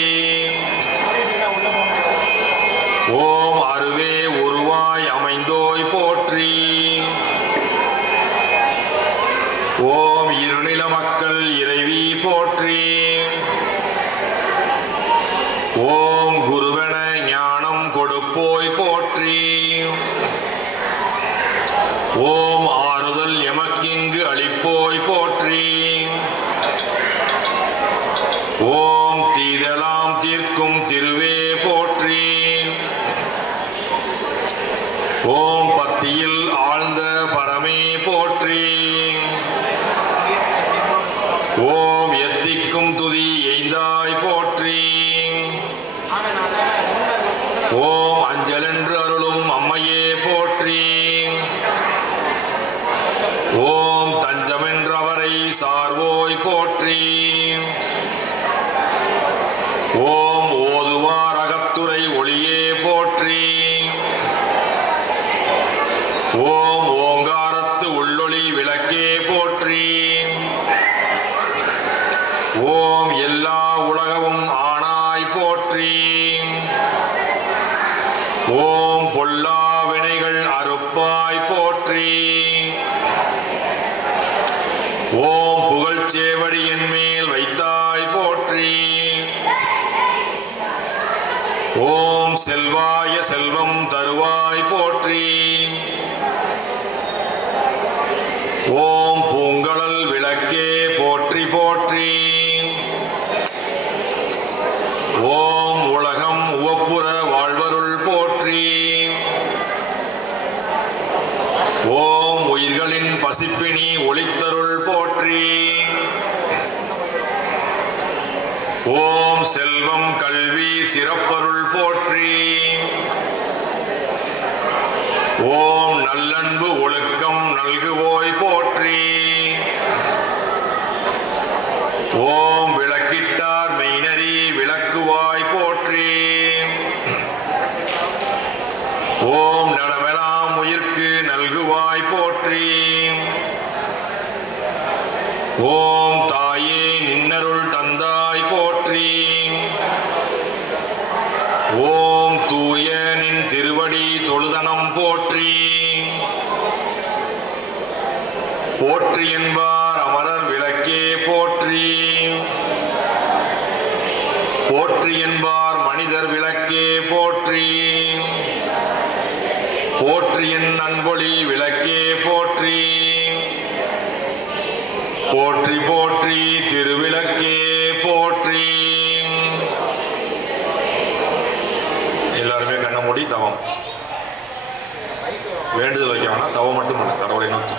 ஓம் அருவே உருவாய் அமைந்தோய் போற்றி. ஓம் இருநில மக்கள் இறைவி போற்றி. ஓம் குருவென ஞானம் கொடுப்போய் போற்றி. ஓம் ஆறுதல் எமக்கிங்கு அளிப்போய் போற்றி. ஓம் தீதலாம் தீர்க்கும் திருவே போற்றி. ஓம் பத்தியில் ஆழ்ந்த பரமே போற்றி. ஓம் எத்திக்கும் துதி எய்தாய் போற்றி. ஓம் அஞ்சலென்று அருளும் அம்மையே போற்றி. ஓம் தஞ்சமென்றவரை சார்வோய் போற்றி. ஓம் ஓதுவார் அகத்துரை ஒளியே போற்றி. ஓம் ஓங்காரத்து உள்ளொளி விளக்கே போற்றி. ஓம் எல்லா உலகமும் ஆனாய் போற்றி. ஓம் பொல்லா வினைகள் அறுப்பாய் போற்றி. ஓம் புகழ்ச்சேவடி என் மேல் வைத்தாய் போற்றி. ஓம் செல்வாய செல்வம் தருவாய் போற்றி. ஓம் பூங்கழல் விளக்கே போற்றி போற்றி. ஓம் உலகம் உவப்புற வாழ்வருள் போற்றி. ஓம் உயிர்களின் பசிப்பினி ஒளித்தருள் போற்றி. ஓம் செல்வம் கல்வி சிறப்பருள் போற்றி. ஓம் நல்லன்பு ஒழுக்கம் நல்குவோய் போற்றி. ஓம் விளக்கிட்டார் மெய்நறி விளக்குவாய் போற்றி. ஓம் நடமெலாம் உயிர்க்கு நல்குவாய் போற்றி. ஓம் தாயே நின்னருள் தந்தாய் போற்றி. ஓம் தூய நின் திருவடி தொழுதனம் போற்றி. போற்றி என்பார் அமரர் விளக்கே போற்றி. போற்றி என்பார் மனிதர் விளக்கே போற்றி. போற்றி என் அன்பொழி விளக்கே போற்றி. போற்றி போற்றி திருவிளக்கே போற்றி. எல்லாருமே கண்ணை மூடி தவம் வேண்டுதல் வைக்க வேணாம், தவம் மட்டும் பண்ணு கடவுளை நோக்கி.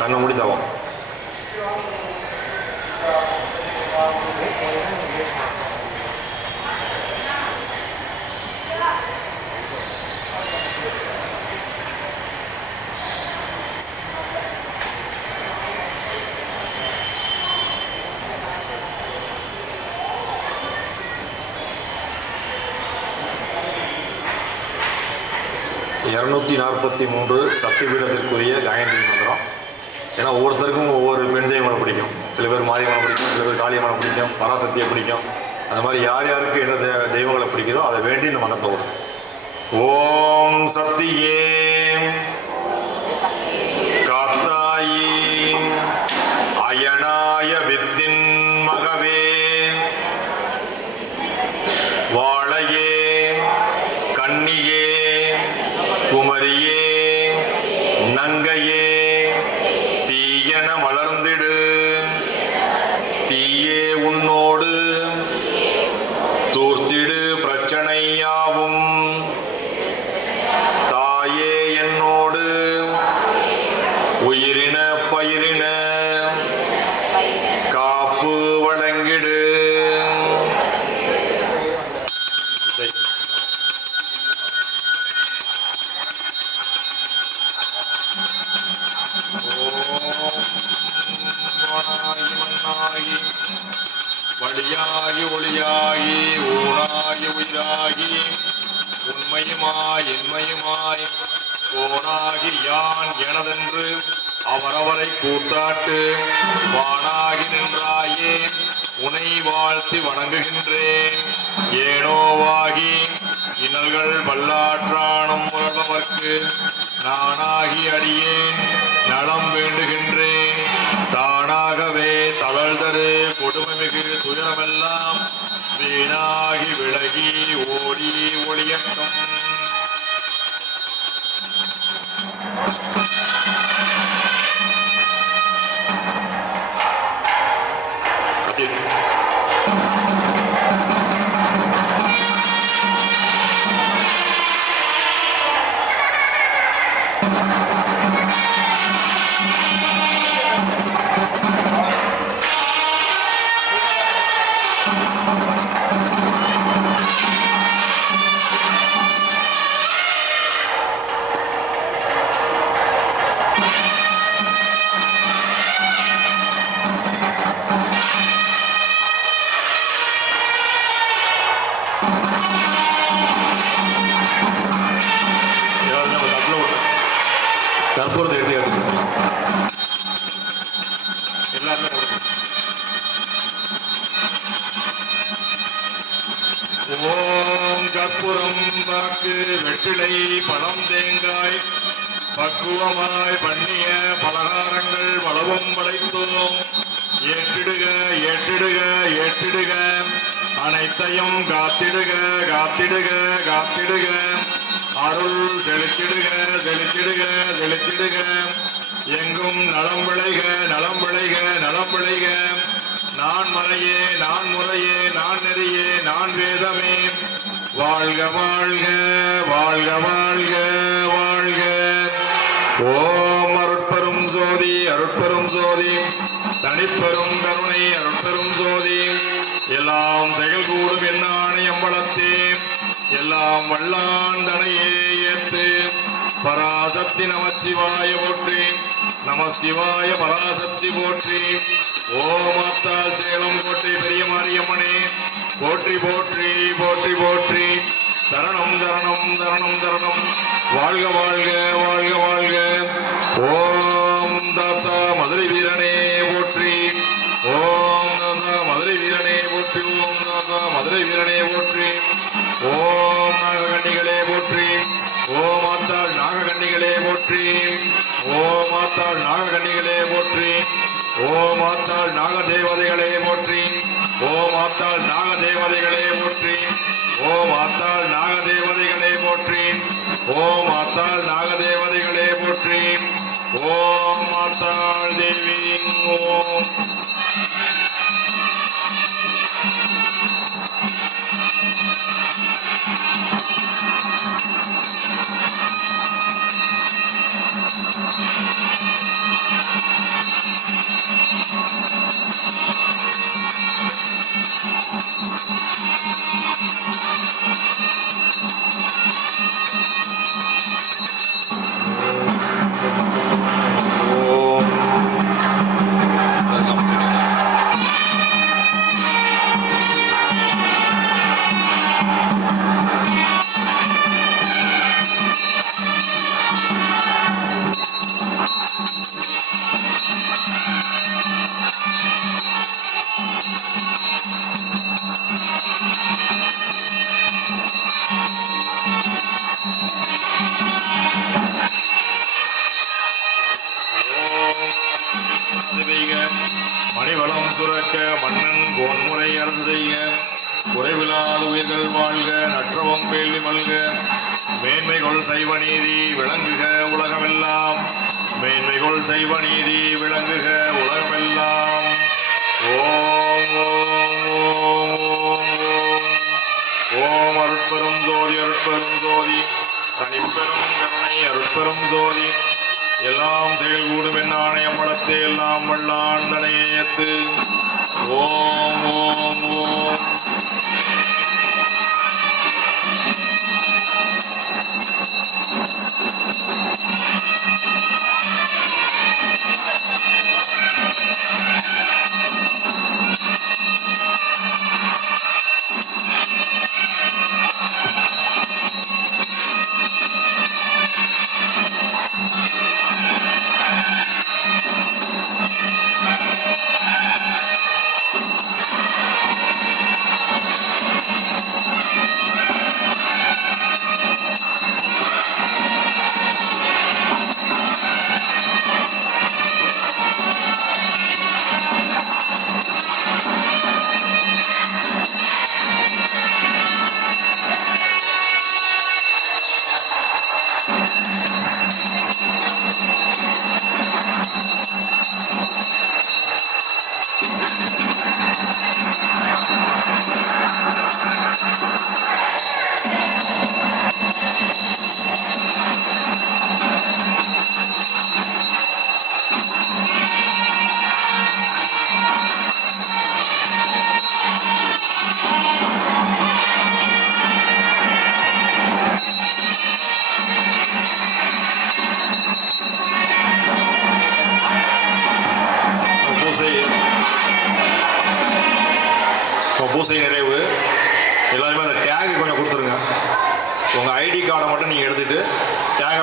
கண்ணை முடித்தவம். சக்திபீடத்திற்குரிய காயத்ரி மந்திரம். ஏன்னா ஒவ்வொருத்தருக்கும் ஒவ்வொரு பெண் தெய்வங்களை பிடிக்கும். சில பேர் மாரியம்மனை பிடிக்கும், சில பேர் காளியம்மனை பிடிக்கும், பராசக்தியை பிடிக்கும். அந்த மாதிரி யார் யாருக்கு என்ன தெய்வங்களை பிடிக்குதோ அதை வேண்டி இந்த மந்திரத்தை ஓதும். ஓம் சக்தியே காத்தாயி அயனாய வித்தின் மகவே வாழையே கன்னியே குமரியே நங்கையே தீயன மலர்ந்திடு தீயே உன்னோடு தூர்த்திடு பிரச்சனையாவும் தாயே என்னோடு உயிரின பயிரின காப்பு வழங்கிடு. வழியாகி ஒளியாகி ஊனாகி உயிராகி உண்மையுமாய் என்மையுமாய் கோனாகி யான் எனதென்று அவரவரை கூத்தாட்டு வானாகி நின்றாயே உனை வாழ்த்தி வணங்குகின்றேன். ஏனோவாகி இன்னல்கள் வல்லாற்றானும் உணர்பவர்க்கு நானாகி அடியேன் நலம் வேண்டுகின்றேன். தானாகவே தளர்தரு கொடுமைமிகு துயரமெல்லாம் வீணாகி விலகி ஓடி ஒளியட்டும். கற்பூரத்தை எடுத்து எல்லாருமே ஓம் கற்பூரம் வாக்கு வெற்றிலை பழம் தேங்காய் பக்குவமாய் பண்ணிய பலகாரங்கள் வளவும் படைத்தோம். ஏற்றிடுக ஏற்றிடுக ஏற்றிடுக அனைத்தையும் காத்திடுக காத்திடுக காத்திடுக அருள் செலுத்திடுக செலுத்திடுக செலுத்திடுக எங்கும் நலம் விளைக நலம் விளைக நலம் விளைக. நான் மறையே நான் முறையே நான் நெறியே நான் வேதமே வாழ்க வாழ்க வாழ்க வாழ்க வாழ்க. ஓம் அருட்பெரும் ஜோதி அருட்பெரும் ஜோதி தனிப்பெரும் கருணை அருட்பெரும் ஜோதி எல்லாம் செயல் கூடும் என்னானி அம்பலத்தே எல்லாம் வல்லான் தனையே ஏத்து பராசக்தி நமச்சிவாய போற்றி நமசிவாய பராசக்தி போற்றி. ஓமாத்தால் சேலம் போற்றி பெரிய மாரியம்மனே போற்றி போற்றி போற்றி போற்றி. தரணம் தரணம் தரணம் தரணம் வாழ்க வாழ்க வாழ்க வாழ்க. ஓம் தாத்தா மதுரை வீரனே போற்றி. ஓம் தாத்தா மதுரை வீரனே போற்றி. ஓம் தாத்தா மதுரை வீரனே போற்றி. ஓம் நாககண்ணிகளே போற்றி. ஓம் ஆத்தாள் நாககண்ணிகளே போற்றி. ஓம் ஆத்தாள் நாககண்ணிகளே போற்றி. ஓம் ஆத்தாள் நாகதேவதைகளே போற்றி. ஓம் ஆத்தாள் நாகதேவதைகளே போற்றி. ஓம் ஆத்தாள் நாகதேவதைகளே போற்றி. ஓம் ஆத்தாள் நாகதேவதைகளே போற்றி. ஓம் ஆத்தாள் தேவி ஓம். பெய்க மணிவளம் சுரக்க மன்னன் கோன்முறை அரசு செய்க குறைவில்லாத உயிர்கள் வாழ்க நற்றவம் வேள்வி மல்க மேன்மைகொள் சைவ நீதி விளங்குக உலகமெல்லாம் மேன்மைகொள் சைவ நீதி விளங்குக உலகமெல்லாம் ஓம் ஓம் ஓம் ஓம் ஓம் அருட்பெரும் ஜோதி அருட்பெரும் ஜோதி தனிப்பெரும் கருணை அருட்பெரும் ஜோதி எல்லாம் செயல்கூடும் என் ஆணையம் வளர்த்தே எல்லாம் வல்லான் தனையத்து ஓம் ஓம் ஓம் பூசை நிறைவு. எல்லாருமே அந்த டேக் கொஞ்சம் கொடுத்துருங்க. உங்கள் ஐடி கார்டை மட்டும் நீங்கள் எடுத்துகிட்டு டேகை